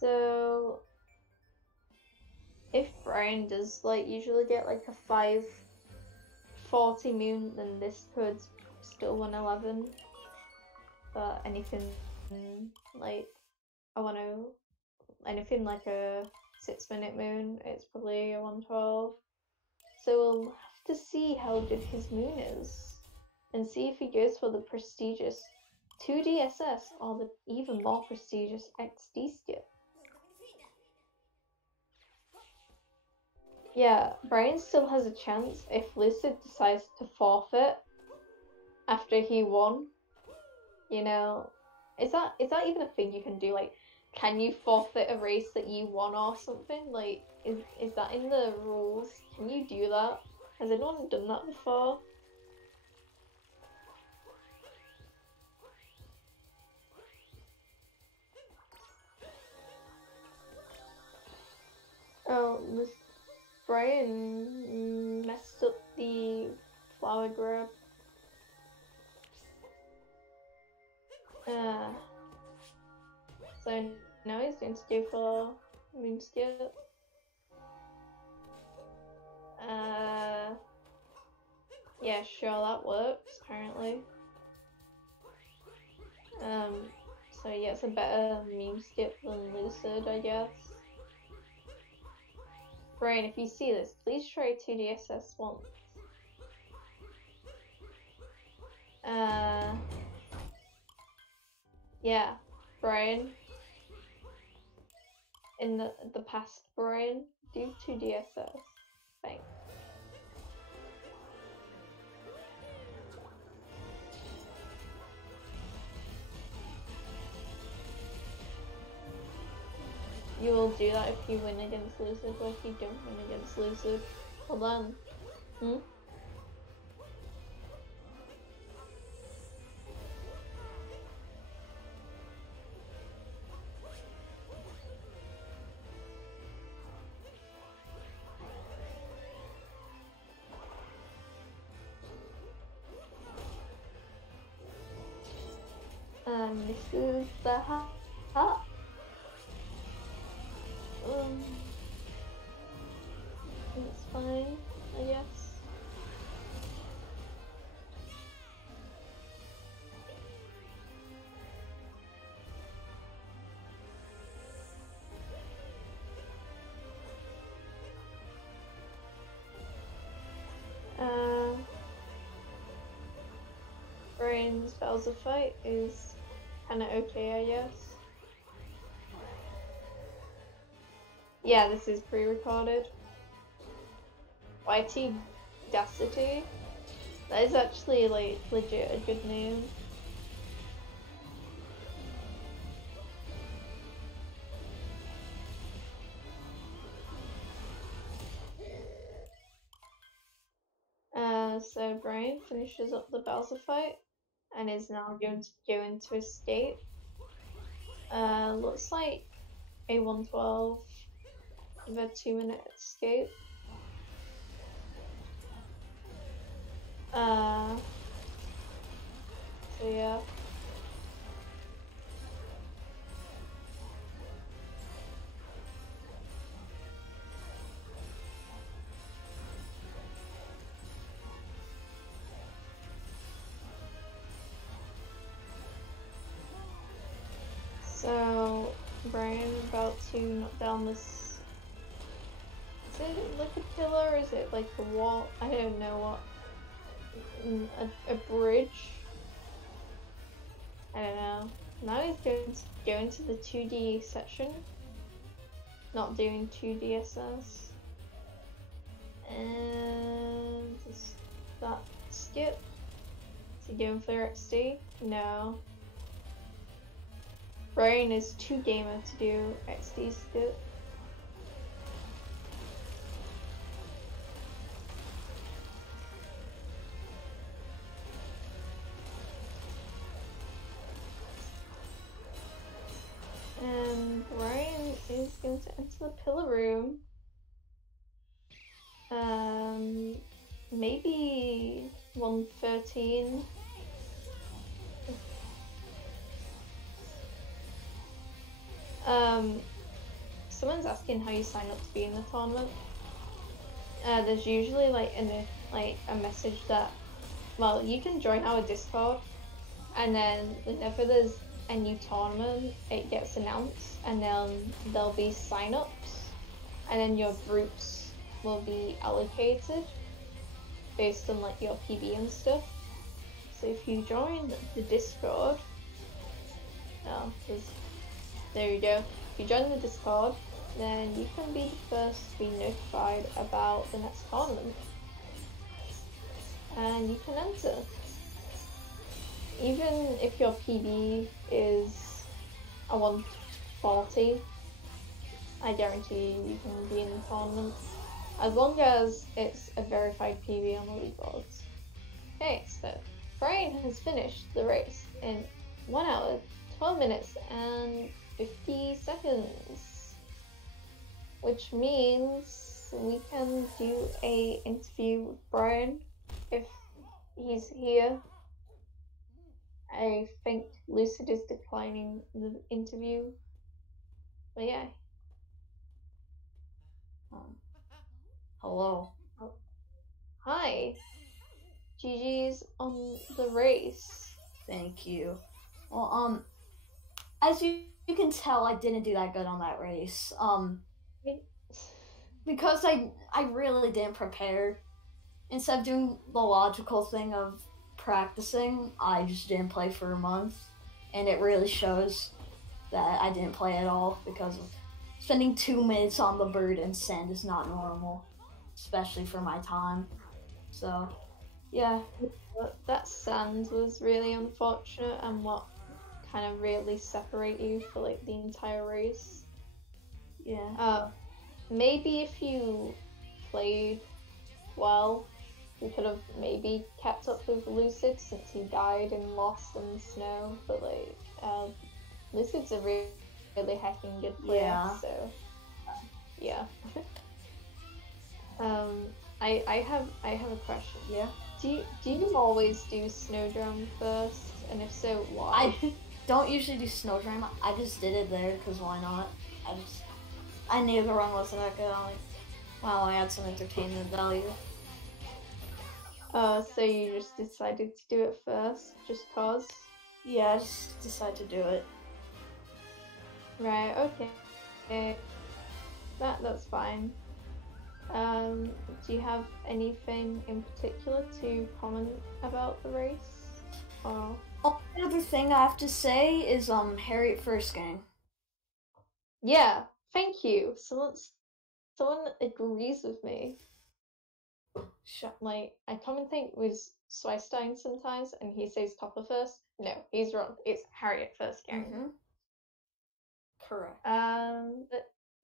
So if Brian does like usually get like a 540 moon, then this could still 111. But anything like anything like a 6-minute moon, it's probably a 112. So we'll have to see how good his moon is and see if he goes for the prestigious 2DSS or the even more prestigious XD skip. Yeah, Brian still has a chance if Lucid decides to forfeit after he won. You know, is that even a thing you can do? Like, can you forfeit a race that you won or something? Like, is that in the rules? Can you do that? Has anyone done that before? Oh, Brian messed up the flower grab. So now he's going to go for Moonskip. Yeah, sure, that works apparently. So yeah, it's a better Moonskip than Lucid, I guess. Brian, if you see this, please try 2DSS once. Yeah, Brian. In the past, Brian, do 2DSS. Thanks. You will do that if you win against Lucid, or if you don't win against Lucid. Well then, this is the hat. It's fine, I guess. Brian's Bowser fight is kinda okay, I guess. Yeah, this is pre-recorded. YTLucidityy. That is actually like legit a good name. So Brian finishes up the Bowser fight and is now going to go into escape. Looks like a 112 with a 2-minute escape. So yeah. So Brian about to knock down this. Is it like a pillar? Or is it like a wall? I don't know what. A bridge. I don't know. Now he's going to go into the 2D section. Not doing 2DSS. And is that skip? Is he going for XD? No. Brian is too gamer to do XD skip. And Brian is going to enter the pillar room. Maybe 113. Someone's asking how you sign up to be in the tournament. There's usually like a message that, well, you can join our Discord, and then whenever there's a new tournament, it gets announced, and then there'll be sign-ups, and then your groups will be allocated based on like your PB and stuff. So if you join the Discord, there you go. If you join the Discord, then you can be the first to be notified about the next tournament, and you can enter. Even if your PB is a 140, I guarantee you can be in the tournament, as long as it's a verified PB on the leaderboards. Okay, so Brian has finished the race in 1 hour, 12 minutes, and 50 seconds, which means we can do a interview with Brian if he's here. I think Lucid is declining the interview, but yeah. Hello. Oh. Hi. GG's on the race. Thank you. Well, as you can tell, I didn't do that good on that race. Because I really didn't prepare. Instead of doing the logical thing of practicing, I just didn't play for a month, and it really shows that I didn't play at all because of spending 2 minutes on the bird and sand is not normal, especially for my time. So, yeah. That sand was really unfortunate, and what kind of really separate you for like the entire race. Yeah. Maybe if you played well, you could have maybe kept up with Lucid since he died and lost in the snow. But like, Lucid's a really, really heckin' good player. Yeah. So, yeah. I have a question. Yeah. Do you always do Snowdrum first? And if so, why? I don't usually do Snowdrum. I just did it there because why not? I knew the run wasn't that good. I'm like, wow, I had some entertainment value. So you just decided to do it first, just cause? Yeah, I just decided to do it. Right, okay. That's fine. Do you have anything in particular to comment about the race? Or... Only other thing I have to say is Harriet first gang. Yeah, thank you. Someone agrees with me. Like, I commentate with Sweistein sometimes, and he says Topper first. No, he's wrong. It's Harriet first gang. Mm-hmm. Correct.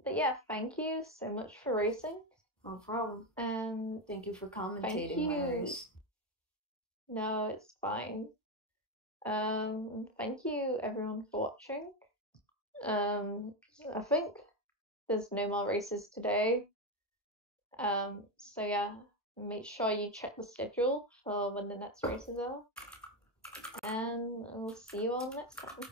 But yeah, thank you so much for racing. No problem. Thank you for commentating my race. No, it's fine. Thank you everyone for watching. I think there's no more races today. So yeah, make sure you check the schedule for when the next races are. And we'll see you all next time.